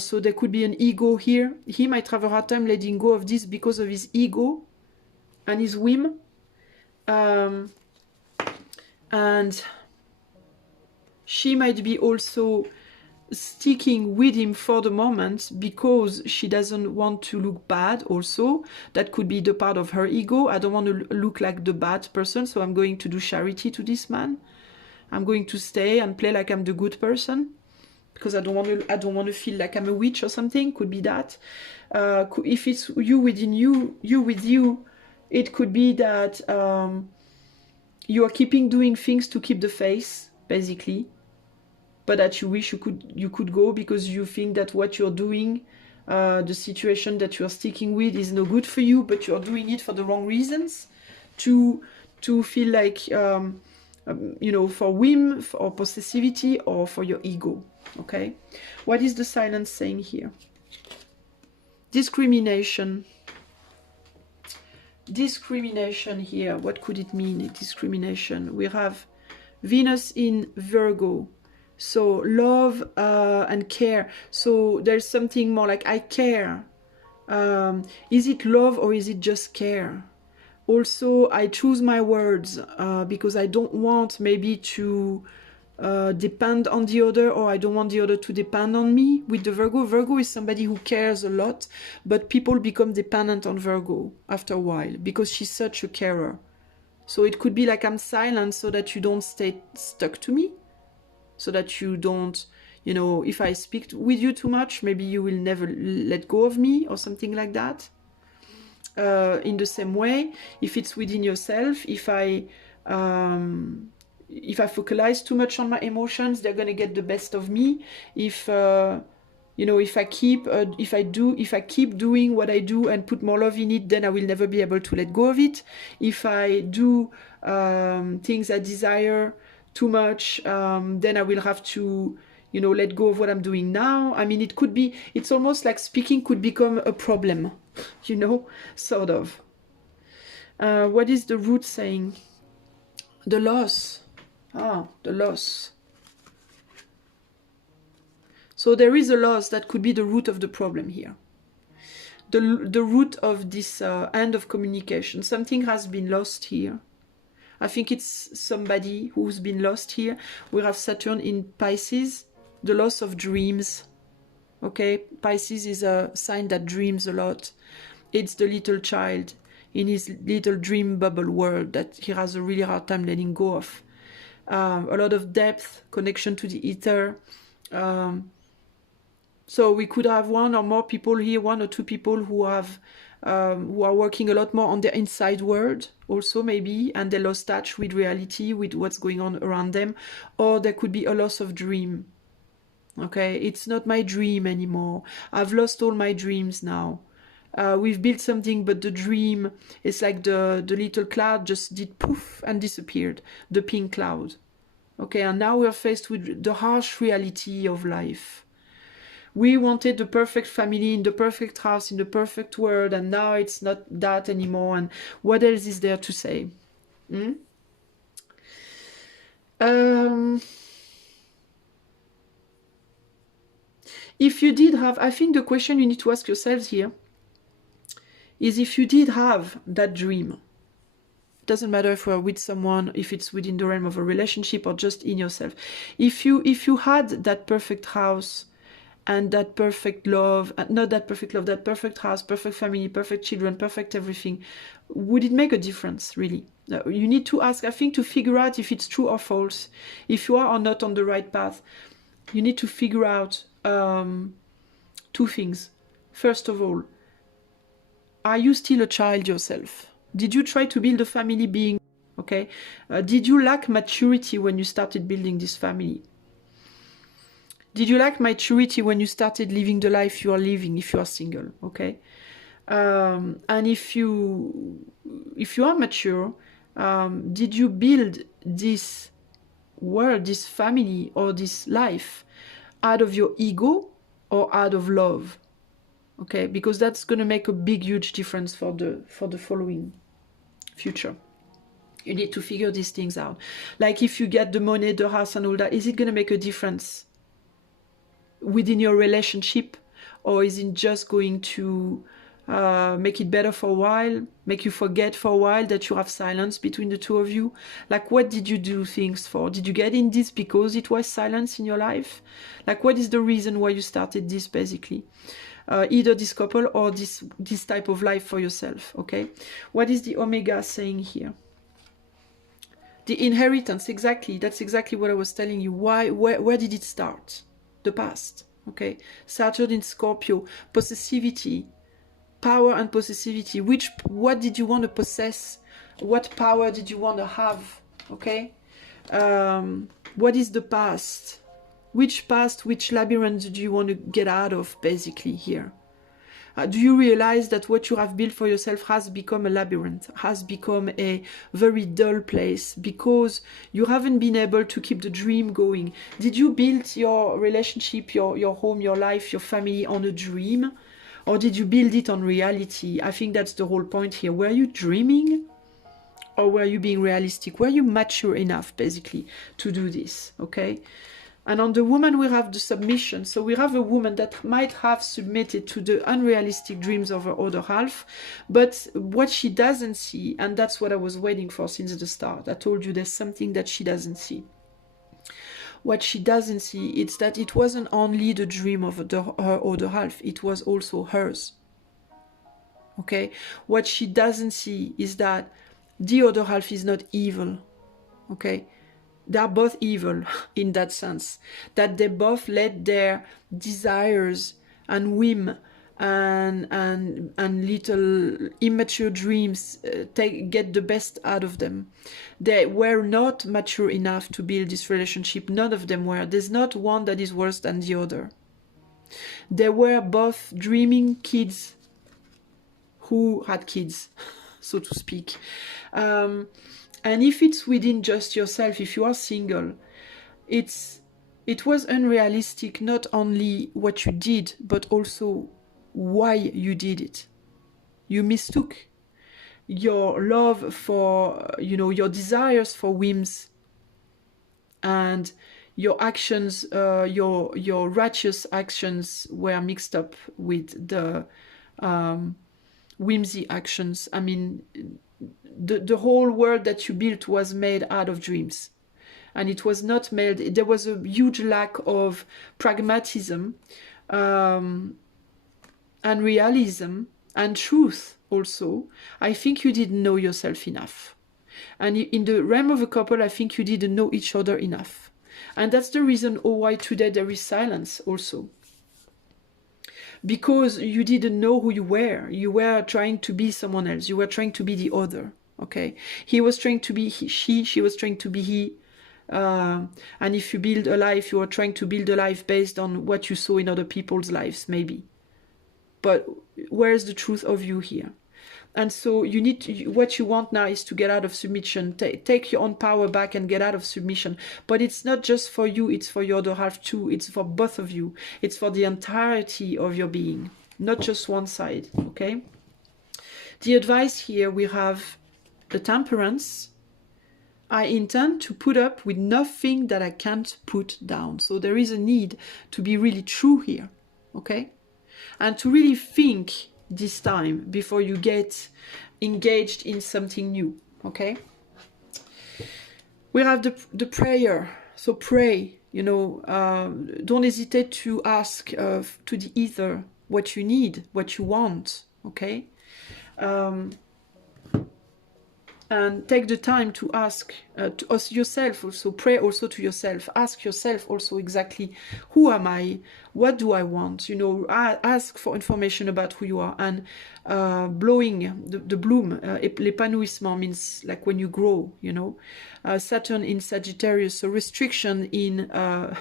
So there could be an ego here. He might have a hard time letting go of this because of his ego and his whim. And she might be also sticking with him for the moment because she doesn't want to look bad also. That could be the part of her ego. I don't want to look like the bad person, so I'm going to do charity to this man. I'm going to stay and play like I'm the good person because I don't want to feel like I'm a witch or something. Could be that. If it's you within you, you with you, it could be that you are keeping doing things to keep the faith, basically, but that you wish you could go because you think that what you're doing, the situation that you're sticking with is no good for you, but you're doing it for the wrong reasons, to feel like you know, for whim, or possessivity, or for your ego. Okay, what is the silence saying here? Discrimination. Discrimination here, what could it mean? Discrimination. We have Venus in Virgo, so love and care. So there's something more like I care. Is it love or is it just care? Also, I choose my words because I don't want maybe to depend on the other, or I don't want the other to depend on me. With the Virgo, Virgo is somebody who cares a lot, but people become dependent on Virgo after a while because she's such a carer. So it could be like I'm silent so that you don't stay stuck to me, so that you don't, you know, if I speak with you too much, maybe you will never let go of me or something like that. In the same way, if it's within yourself, if I focalize too much on my emotions, they're gonna get the best of me. If you know, if I keep doing what I do and put more love in it, then I will never be able to let go of it. If I do things I desire too much, then I will have to, you know, let go of what I'm doing now. I mean, it could be, it's almost like speaking could become a problem, you know, sort of. What is the root saying? The loss. Ah, the loss. So there is a loss that could be the root of the problem here. The root of this end of communication. Something has been lost here. I think it's somebody who's been lost here. We have Saturn in Pisces, the loss of dreams. Okay, Pisces is a sign that dreams a lot. It's the little child in his little dream bubble world that he has a really hard time letting go of. A lot of depth, connection to the ether. So we could have one or more people here, one or two people who are working a lot more on their inside world also maybe, and they lost touch with reality, with what's going on around them. Or there could be a loss of dream. Okay, it's not my dream anymore. I've lost all my dreams now. We've built something, but the dream is like the little cloud just did poof and disappeared, the pink cloud. Okay, and now we're faced with the harsh reality of life. We wanted the perfect family in the perfect house in the perfect world, and now it's not that anymore. And what else is there to say? If you did have, I think the question you need to ask yourselves here is if you did have that dream. It doesn't matter if we're with someone, if it's within the realm of a relationship or just in yourself. If you had that perfect house and that perfect love, not that perfect love, that perfect house, perfect family, perfect children, perfect everything, would it make a difference, really? You need to ask, I think, to figure out if it's true or false, if you are or not on the right path. You need to figure out two things. First of all, are you still a child yourself? Did you try to build a family being, okay? Did you lack maturity when you started building this family? Did you lack maturity when you started living the life you are living if you are single, okay? And if you are mature, did you build this world, this family, or this life out of your ego or out of love? Okay, because that's going to make a big, huge difference for the following future. You need to figure these things out. Like if you get the money, the house and all that, is it going to make a difference within your relationship, or is it just going to make it better for a while, make you forget for a while that you have silence between the two of you? Like, what did you do things for? Did you get in this because it was silence in your life? Like, what is the reason why you started this, basically? Either this couple or this type of life for yourself, okay? What is the Omega saying here? The inheritance, exactly. That's exactly what I was telling you. Where did it start? The past, okay? Saturn in Scorpio, possessivity, power and possessivity. What did you want to possess? What power did you want to have, okay? What is the past? Which past, which labyrinth do you want to get out of, basically, here? Do you realize that what you have built for yourself has become a labyrinth, has become a very dull place because you haven't been able to keep the dream going? Did you build your relationship, your home, your life, your family on a dream? Or did you build it on reality? I think that's the whole point here. Were you dreaming? Or were you being realistic? Were you mature enough, basically, to do this? Okay? And on the woman, we have the submission. So we have a woman that might have submitted to the unrealistic dreams of her other half. But what she doesn't see, and that's what I was waiting for since the start. I told you there's something that she doesn't see. What she doesn't see is that it wasn't only the dream of her other half. It was also hers. Okay? What she doesn't see is that the other half is not evil. Okay? They are both evil in that sense, that they both let their desires and whim and little immature dreams get the best out of them. They were not mature enough to build this relationship. None of them were. There's not one that is worse than the other. They were both dreaming kids who had kids, so to speak. And if it's within just yourself, if you are single, it was unrealistic, not only what you did, but also why you did it. You mistook your love for, your desires for whims, and your actions, your righteous actions were mixed up with the whimsy actions. I mean, the whole world that you built was made out of dreams, and it was not made. There was a huge lack of pragmatism and realism and truth also. I think you didn't know yourself enough, and in the realm of a couple, I think you didn't know each other enough, and that's the reason why today there is silence also. Because you didn't know who you were. You were trying to be someone else. You were trying to be the other. Okay? He was trying to be she was trying to be he. And if you build a life, you are trying to build a life based on what you saw in other people's lives, maybe. But where's the truth of you here? And so you need to, what you want now is to get out of submission, take your own power back and get out of submission. But it's not just for you, it's for your other half too. It's for both of you. It's for the entirety of your being, not just one side, okay? The advice here, we have the temperance. I intend to put up with nothing that I can't put down. So there is a need to be really true here, okay? And to really think this time before you get engaged in something new, okay? We have the prayer. So pray, you know, don't hesitate to ask to the ether what you need, what you want, okay? And take the time to ask to yourself also, pray also to yourself, ask yourself also exactly, who am I, what do I want, you know, ask for information about who you are, and blowing the bloom, l'épanouissement means like when you grow, you know, Saturn in Sagittarius, so restriction in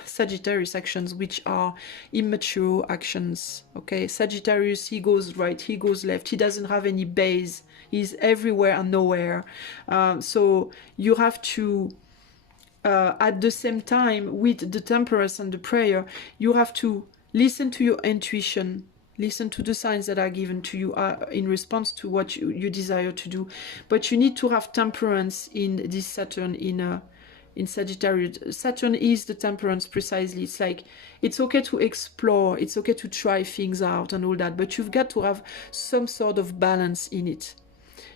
Sagittarius actions, which are immature actions, okay? Sagittarius, he goes right, he goes left, he doesn't have any base, he's everywhere and nowhere. So you have to, at the same time, with the temperance and the prayer, you have to listen to your intuition, listen to the signs that are given to you in response to what you desire to do. But you need to have temperance in this Saturn in Sagittarius. Saturn is the temperance precisely. It's like, it's okay to explore, it's okay to try things out and all that, but you've got to have some sort of balance in it.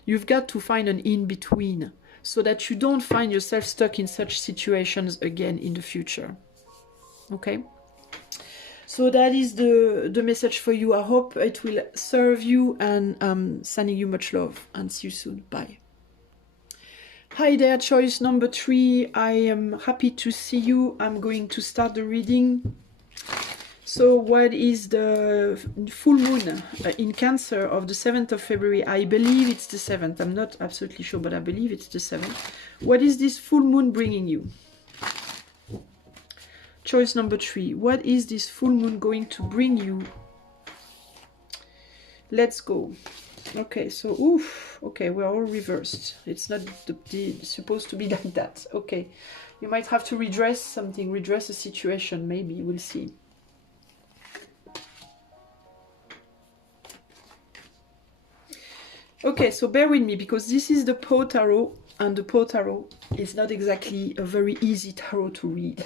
You've got to find an in-between so that you don't find yourself stuck in such situations again in the future. Okay? So that is the message for you. I hope it will serve you, and sending you much love, and see you soon. Bye. Hi there, choice number 3. I am happy to see you. I'm going to start the reading. So what is the full moon in Cancer of the 7th of February? I believe it's the 7th. I'm not absolutely sure, but I believe it's the 7th. What is this full moon bringing you? Choice number 3. What is this full moon going to bring you? Let's go. Okay, so, oof. Okay, we're all reversed. It's not supposed to be like that. Okay. You might have to redress something, redress a situation, maybe. We'll see. Okay, so bear with me, because this is the Po Tarot, and the Po Tarot is not exactly a very easy tarot to read.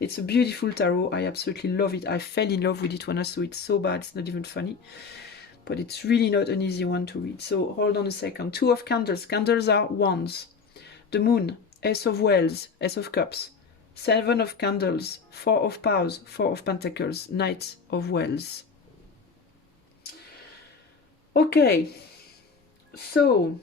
It's a beautiful tarot. I absolutely love it. I fell in love with it when I saw it so bad. It's not even funny. But it's really not an easy one to read. So hold on a second. 2 of Candles. Candles are wands. The Moon. Ace of Wands. Ace of Cups. 7 of Candles. 4 of Paws. 4 of Pentacles. Knight of Wands. Okay. So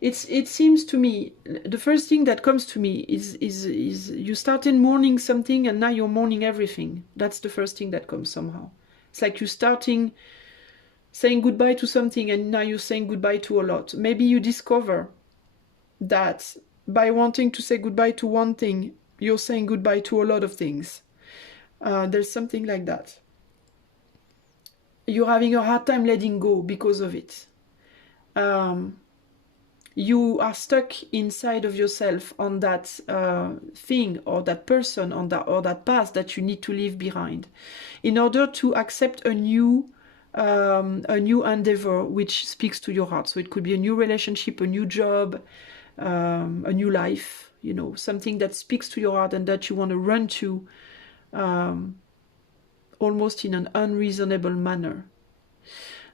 it seems to me, the first thing that comes to me is you started mourning something and now you're mourning everything. That's the first thing that comes somehow. It's like you're starting saying goodbye to something and now you're saying goodbye to a lot. Maybe you discover that by wanting to say goodbye to one thing, you're saying goodbye to a lot of things. There's something like that. You're having a hard time letting go because of it. You are stuck inside of yourself on that thing or that person or that past that you need to leave behind in order to accept a new endeavor which speaks to your heart. So it could be a new relationship, a new job, a new life, you know, something that speaks to your heart and that you want to run to almost in an unreasonable manner.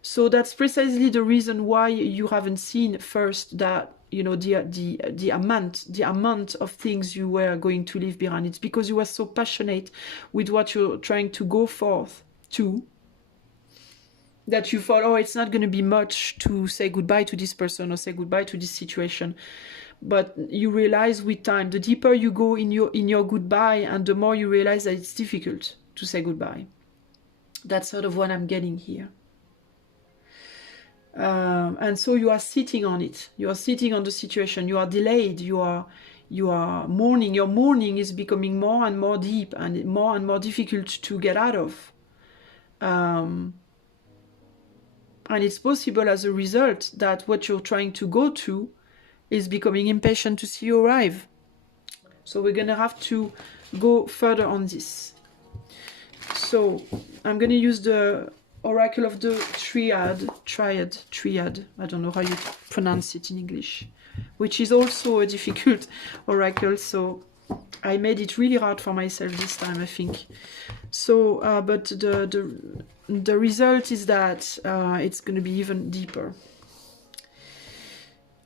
So that's precisely the reason why you haven't seen first that, you know, the amount of things you were going to leave behind. It's because you were so passionate with what you're trying to go forth to, that you thought, oh, it's not going to be much to say goodbye to this person or say goodbye to this situation. But you realize with time, the deeper you go in your goodbye, and the more you realize that it's difficult to say goodbye. That's sort of what I'm getting here. And so you are sitting on it. You are sitting on the situation. You are delayed. You are you are mourning. Your mourning is becoming more and more deep and more difficult to get out of. And it's possible as a result that what you're trying to go to is becoming impatient to see you arrive. So we're going to have to go further on this. So I'm going to use the oracle of the triad. I don't know how you pronounce it in English, which is also a difficult oracle. So I made it really hard for myself this time, I think. So, but the result is that it's going to be even deeper,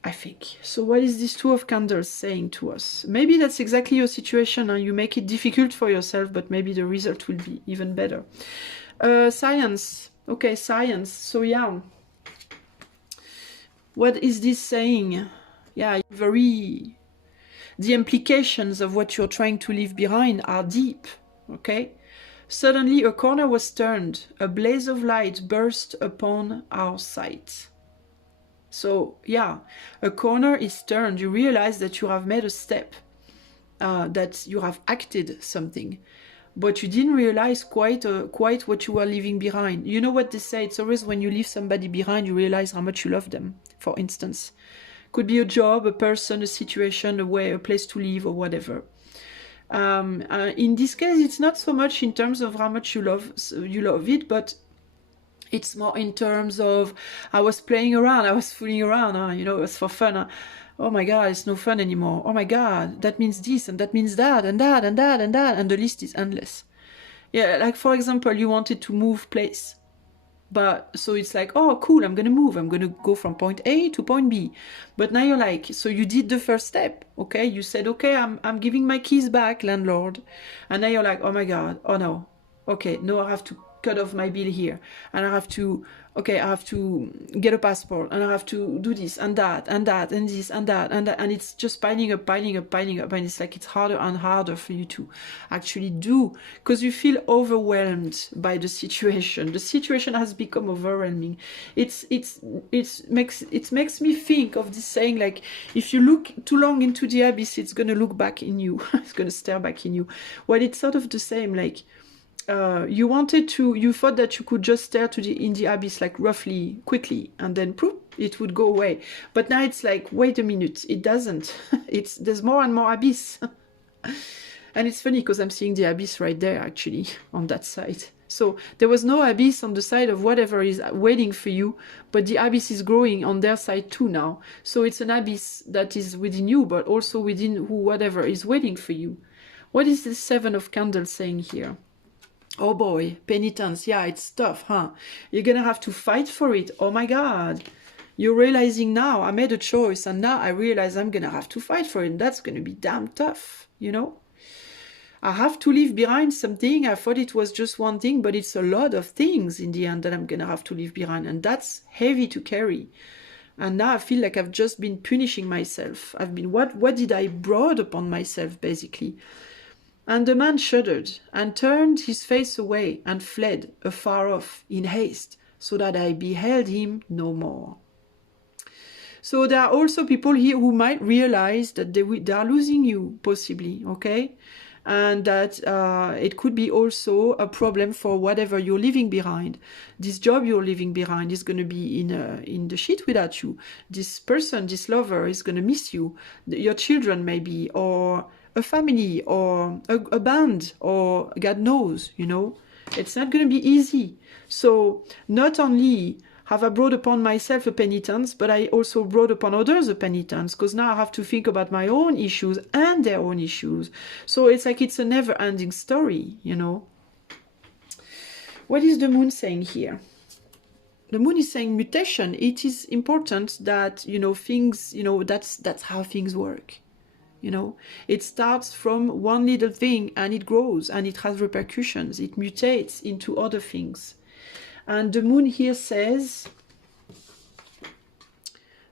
I think. So what is this Two of Candles saying to us? Maybe that's exactly your situation and you make it difficult for yourself, but maybe the result will be even better. Science. Okay, science. So yeah. What is this saying? Yeah, the implications of what you're trying to leave behind are deep. Okay? Suddenly a corner was turned. A blaze of light burst upon our sight. So, yeah, a corner is turned. You realize that you have made a step, that you have acted something, but you didn't realize quite what you were leaving behind. You know what they say? It's always when you leave somebody behind, you realize how much you love them, for instance. Could be a job, a person, a situation, a way, a place to live, or whatever. In this case, it's not so much in terms of how much you love it, but it's more in terms of, I was playing around, I was fooling around, you know, it was for fun. Oh my God, it's no fun anymore. Oh my God, that means this, and that means that, and that, and that, and that, and the list is endless. Yeah, like for example, you wanted to move place. But, so it's like, oh cool, I'm gonna move, I'm gonna go from point A to point B. But now you're like, so you did the first step, okay? You said, okay, I'm giving my keys back, landlord. And now you're like, oh my God, oh no. Okay, no, I have to cut off my bill here, and I have to, okay, I have to get a passport, and I have to do this and that and that and this and that and that, and it's just piling up, and it's like it's harder and harder for you to actually do, because you feel overwhelmed by the situation. The situation has become overwhelming. It makes me think of this saying, like, if you look too long into the abyss, it's gonna look back in you. It's gonna stare back in you. Well, it's sort of the same, like, you thought that you could just stare in the abyss, like roughly, quickly, and then poof, it would go away. But now it's like, wait a minute, it doesn't. There's more and more abyss. And it's funny because I'm seeing the abyss right there, actually, on that side. So there was no abyss on the side of whatever is waiting for you, but the abyss is growing on their side too now. So it's an abyss that is within you, but also within whatever is waiting for you. What is the Seven of Candles saying here? Oh boy, penitence. Yeah, it's tough, huh? You're gonna have to fight for it. Oh my God. You're realizing now, I made a choice, and now I realize I'm gonna have to fight for it. That's gonna be damn tough, you know? I have to leave behind something. I thought it was just one thing, but it's a lot of things in the end that I'm gonna have to leave behind, and that's heavy to carry. And now I feel like I've just been punishing myself. What did I brought upon myself, basically? And the man shuddered, and turned his face away, and fled afar off in haste, so that I beheld him no more. So there are also people here who might realize that they are losing you, possibly, okay? And that it could be also a problem for whatever you're leaving behind. This job you're leaving behind is going to be in the shit without you. This person, this lover is going to miss you. Your children maybe, or a family, or a band, or God knows, you know. It's not going to be easy. So not only have I brought upon myself a penitence, but I also brought upon others a penitence, because now I have to think about my own issues and their own issues. So it's like it's a never-ending story, you know. What is the moon saying here? The moon is saying mutation. It is important that, you know, things, you know, that's how things work. You know, it starts from one little thing and it grows and it has repercussions. It mutates into other things. And the moon here says,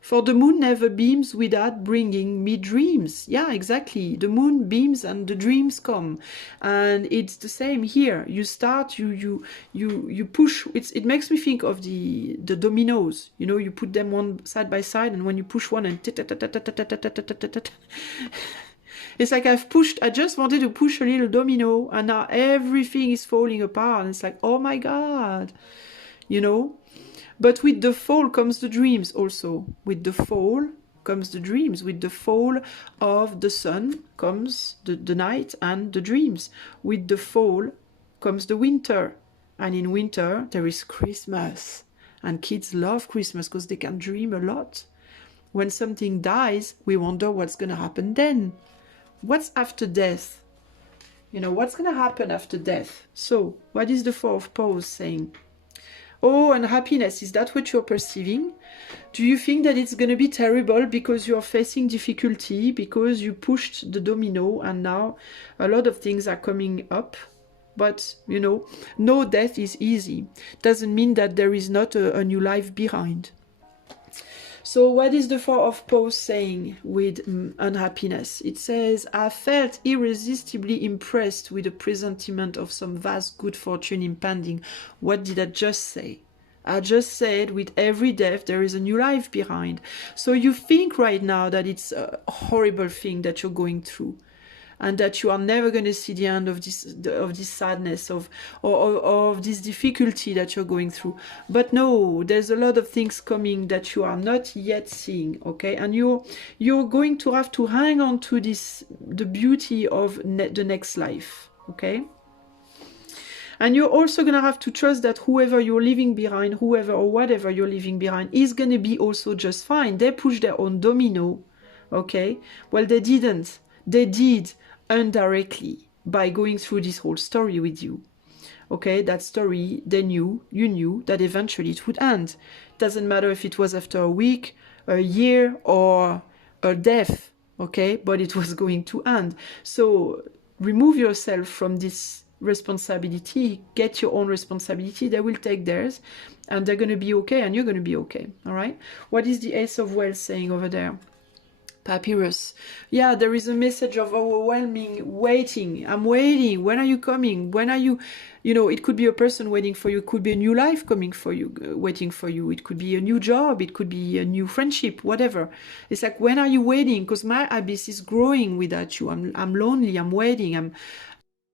for the moon never beams without bringing me dreams. Yeah, exactly. The moon beams and the dreams come. And it's the same here. You start, you push. It makes me think of the dominoes. You know, you put them one side by side, and when you push one and It's like I just wanted to push a little domino and now everything is falling apart. And it's like, oh my God, you know? But with the fall comes the dreams also. With the fall comes the dreams. With the fall of the sun comes the night and the dreams. With the fall comes the winter. And in winter, there is Christmas. And kids love Christmas because they can dream a lot. When something dies, we wonder what's going to happen then. What's after death? You know, what's going to happen after death? So, what is the Four of Paws saying? Oh, and happiness, is that what you're perceiving? Do you think that it's going to be terrible because you're facing difficulty, because you pushed the domino and now a lot of things are coming up? But, you know, no death is easy. Doesn't mean that there is not a new life behind. So what is the Four of Paws saying with unhappiness? It says, I felt irresistibly impressed with the presentiment of some vast good fortune impending. What did I just say? I just said with every death there is a new life behind. So you think right now that it's a horrible thing that you're going through, and that you are never going to see the end of this sadness, of this difficulty that you're going through. But no, there's a lot of things coming that you are not yet seeing, okay? And you're going to have to hang on to the beauty of the next life, okay? And you're also going to have to trust that whoever you're leaving behind, whoever or whatever you're leaving behind, is going to be also just fine. They pushed their own domino, okay? Well, they didn't. They did indirectly by going through this whole story with you. Okay, that story, you knew that eventually it would end. Doesn't matter if it was after a week, a year, or a death, okay, but it was going to end. So remove yourself from this responsibility, get your own responsibility. They will take theirs and they're going to be okay and you're going to be okay. All right, what is the Ace of Wands saying over there? Papyrus. Yeah, there is a message of overwhelming waiting. I'm waiting. When are you coming? When are you? You know, it could be a person waiting for you. It could be a new life coming for you, waiting for you. It could be a new job. It could be a new friendship, whatever. It's like, when are you waiting? Because my abyss is growing without you. I'm lonely. I'm waiting.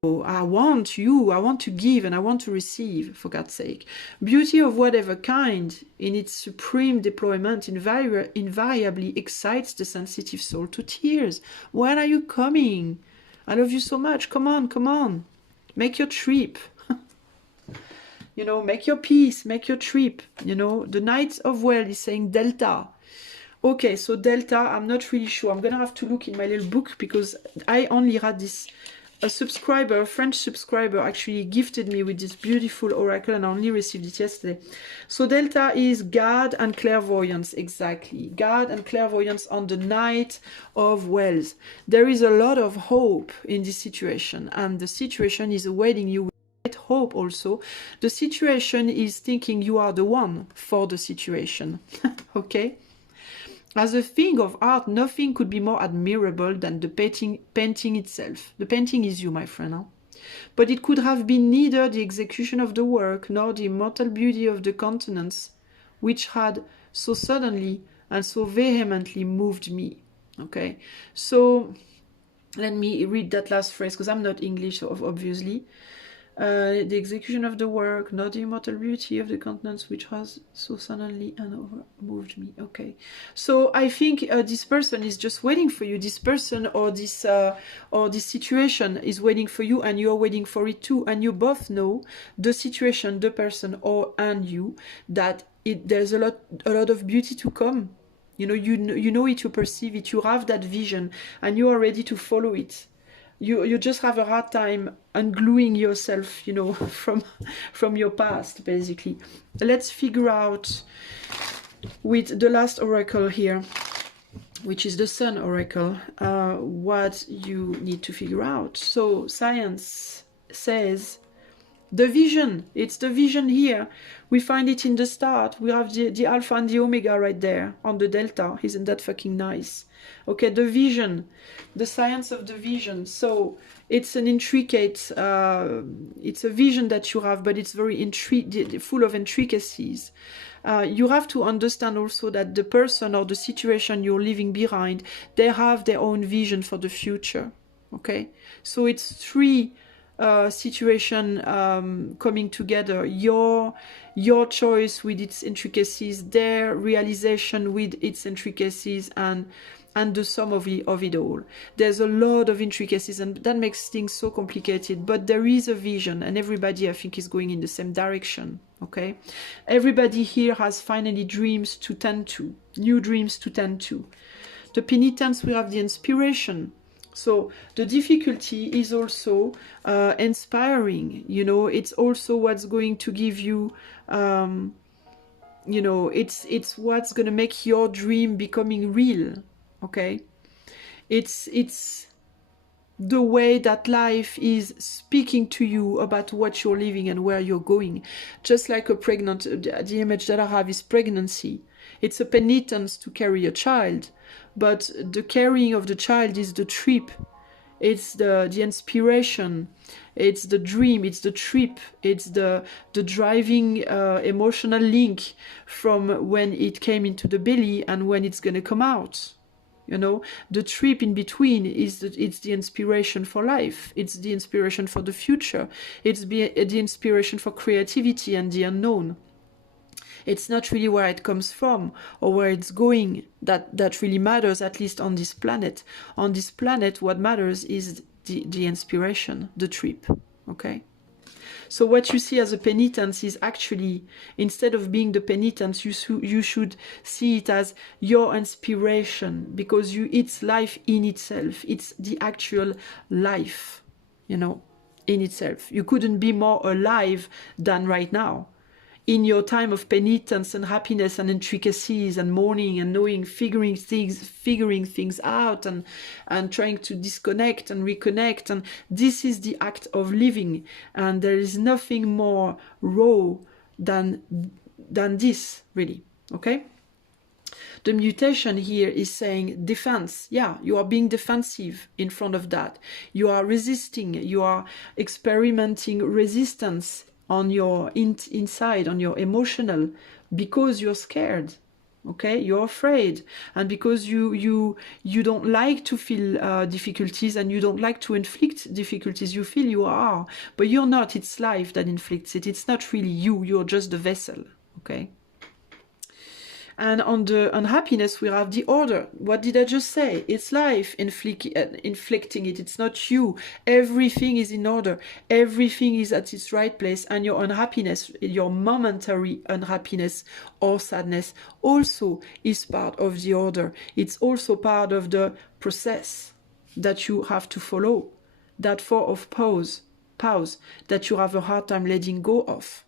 I want you, I want to give and I want to receive, for God's sake. Beauty of whatever kind, in its supreme deployment, invariably excites the sensitive soul to tears. When are you coming? I love you so much. Come on, come on. Make your trip. You know, make your peace, make your trip. You know, the Knight of Wands is saying Delta. Okay, so Delta, I'm not really sure. I'm going to have to look in my little book because I only read this. A subscriber, a French subscriber, actually gifted me with this beautiful oracle and I only received it yesterday. So Delta is Gaude and clairvoyance, exactly. Gaude and clairvoyance on the Knight of Wands. There is a lot of hope in this situation and the situation is awaiting you with hope also. The situation is thinking you are the one for the situation, okay? As a thing of art, nothing could be more admirable than the painting itself. The painting is you, my friend. Huh? But it could have been neither the execution of the work nor the immortal beauty of the countenance, which had so suddenly and so vehemently moved me. Okay, so let me read that last phrase because I'm not English, obviously. The execution of the work, not the immortal beauty of the countenance, which has so suddenly and moved me. Okay, so I think this person is just waiting for you. This person or this situation is waiting for you, and you're waiting for it too. And you both know, the situation, the person, and you, that there's a lot of beauty to come. You know, you know it, you perceive it, you have that vision, and you are ready to follow it. You just have a hard time ungluing yourself, you know, from your past, basically. Let's figure out with the last oracle here, which is the Sun oracle, what you need to figure out. So science says The vision, it's the vision here. We find it in the start. We have the alpha and the omega right there on the delta. Isn't that fucking nice? Okay, the vision, the science of the vision. So it's an intricate, it's a vision that you have, but it's very full of intricacies. You have to understand also that the person or the situation you're leaving behind, they have their own vision for the future. Okay, so it's three situation coming together. Your choice with its intricacies, their realization with its intricacies, and the sum of it all. There's a lot of intricacies, and that makes things so complicated, but there is a vision, and everybody, I think, is going in the same direction. Okay, everybody here has finally dreams to tend to, new dreams to tend to. The penitence, we have the inspiration. So the difficulty is also inspiring, you know, it's also what's going to give you, you know, it's what's going to make your dream becoming real, okay? It's the way that life is speaking to you about what you're living and where you're going. Just like the image that I have is pregnancy. It's a penitence to carry a child, but the carrying of the child is the trip. It's the inspiration, it's the dream, it's the trip, it's the driving emotional link from when it came into the belly and when it's going to come out. You know, the trip in between is it's the inspiration for life. It's the inspiration for the future. It's the inspiration for creativity and the unknown. It's not really where it comes from or where it's going that really matters, at least on this planet. On this planet, what matters is the inspiration, the trip, okay? So what you see as a penitence is actually, instead of being the penitence, you should see it as your inspiration, because it's life in itself. It's the actual life, you know, in itself. You couldn't be more alive than right now. In your time of penitence and happiness and intricacies and mourning and knowing, figuring things out and trying to disconnect and reconnect, and this is the act of living, and there is nothing more raw than this, really, okay? The mutation here is saying defense. Yeah, you are being defensive in front of that. You are resisting, you are experimenting resistance on your inside, on your emotional, because you're scared, okay? You're afraid, and because you don't like to feel difficulties, and you don't like to inflict difficulties. You feel you are, but you're not. It's life that inflicts it. It's not really you. You're just the vessel, okay? And on the unhappiness, we have the order. What did I just say? It's life inflicting it. It's not you. Everything is in order. Everything is at its right place. And your unhappiness, your momentary unhappiness or sadness, also is part of the order. It's also part of the process that you have to follow. That form of pause that you have a hard time letting go of.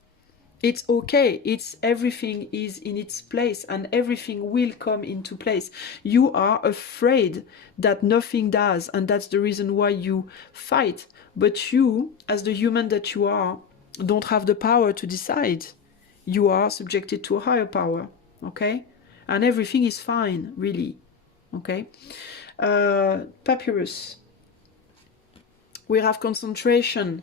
It's okay. Everything is in its place, and everything will come into place. You are afraid that nothing does, and that's the reason why you fight. But you, as the human that you are, don't have the power to decide. You are subjected to a higher power, okay? And everything is fine, really, okay? Papyrus. We have concentration.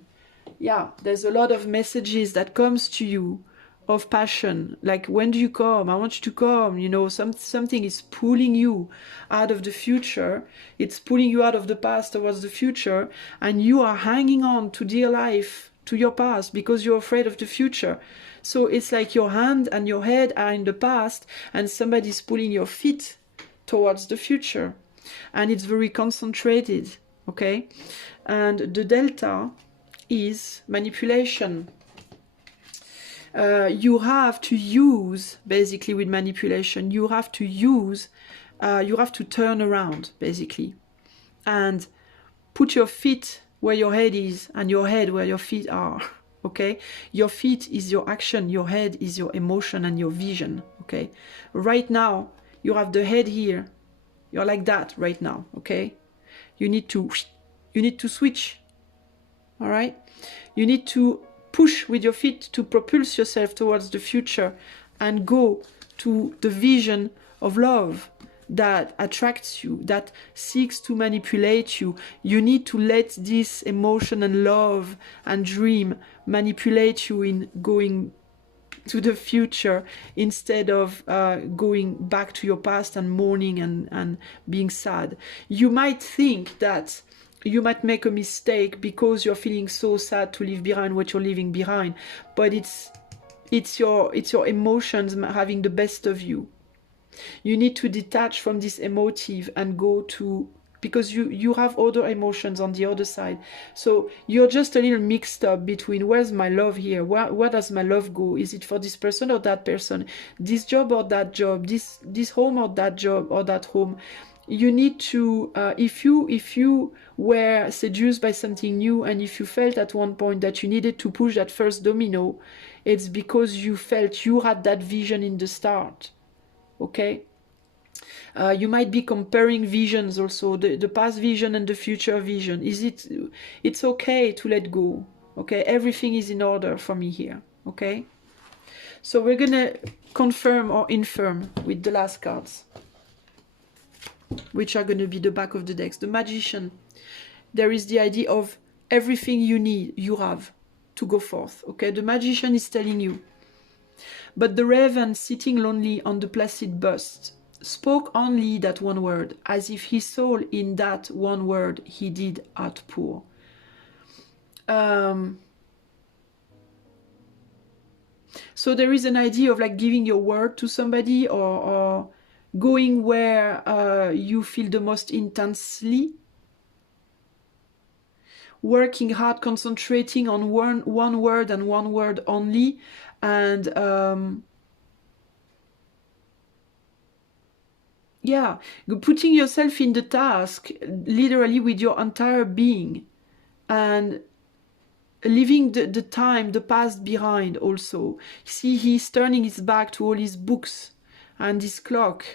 Yeah, there's a lot of messages that comes to you of passion, like, when do you come? I want you to come. You know, something is pulling you out of the future. It's pulling you out of the past towards the future, and you are hanging on to dear life, to your past, because you're afraid of the future. So it's like your hand and your head are in the past, and somebody's pulling your feet towards the future, and it's very concentrated, okay? And the delta is manipulation. You have to use, basically, with manipulation, you have to turn around, basically, and put your feet where your head is, and your head where your feet are, okay? Your feet is your action, your head is your emotion and your vision, okay? Right now, you have the head here. You're like that right now, okay? You need to switch. All right, you need to push with your feet to propulse yourself towards the future and go to the vision of love that attracts you, that seeks to manipulate you. You need to let this emotion and love and dream manipulate you in going to the future instead of going back to your past and mourning and being sad. You might think that you might make a mistake because you're feeling so sad to leave behind what you're leaving behind, but it's your emotions having the best of you. You need to detach from this emotive and go to, because you have other emotions on the other side. So you're just a little mixed up between where's my love here, where does my love go? Is it for this person or that person, this job or that job, this home or that job or that home? You need to, if you were seduced by something new, and if you felt at one point that you needed to push that first domino, it's because you felt you had that vision in the start. Okay, you might be comparing visions also, the past vision and the future vision. It's okay to let go. Okay, everything is in order for me here. Okay, so we're gonna confirm or infirm with the last cards, which are going to be the back of the decks. The Magician. There is the idea of everything you have to go forth. Okay, the Magician is telling you, but the Raven, sitting lonely on the placid bust, spoke only that one word, as if his soul in that one word he did outpour. So there is an idea of like giving your word to somebody, or going where you feel the most intensely, working hard, concentrating on one word and one word only, and yeah, putting yourself in the task literally with your entire being, and leaving the time, the past behind also. See, he's turning his back to all his books and his clock,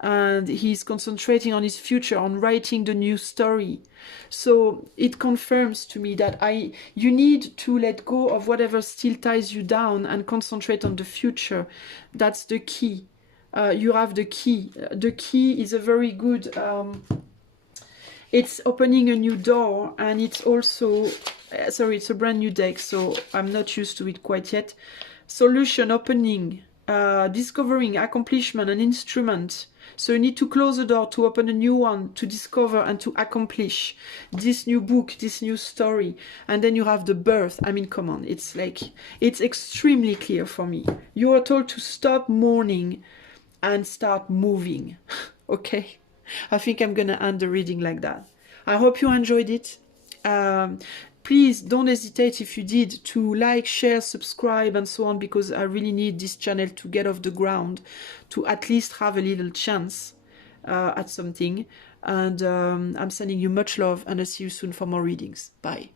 and he's concentrating on his future, on writing the new story. So it confirms to me that you need to let go of whatever still ties you down and concentrate on the future. That's the key. You have the key. The key is a very good... it's opening a new door, and it's also... sorry, it's a brand new deck, so I'm not used to it quite yet. Solution, opening, discovering, accomplishment, an instrument. So you need to close the door to open a new one, to discover and to accomplish this new book, this new story. And then you have the birth. I mean, come on, it's like, it's extremely clear for me. You are told to stop mourning and start moving. Okay? I think I'm gonna end the reading like that. I hope you enjoyed it. Please don't hesitate, if you did, to like, share, subscribe, and so on, because I really need this channel to get off the ground, to at least have a little chance at something. And I'm sending you much love, and I'll see you soon for more readings. Bye.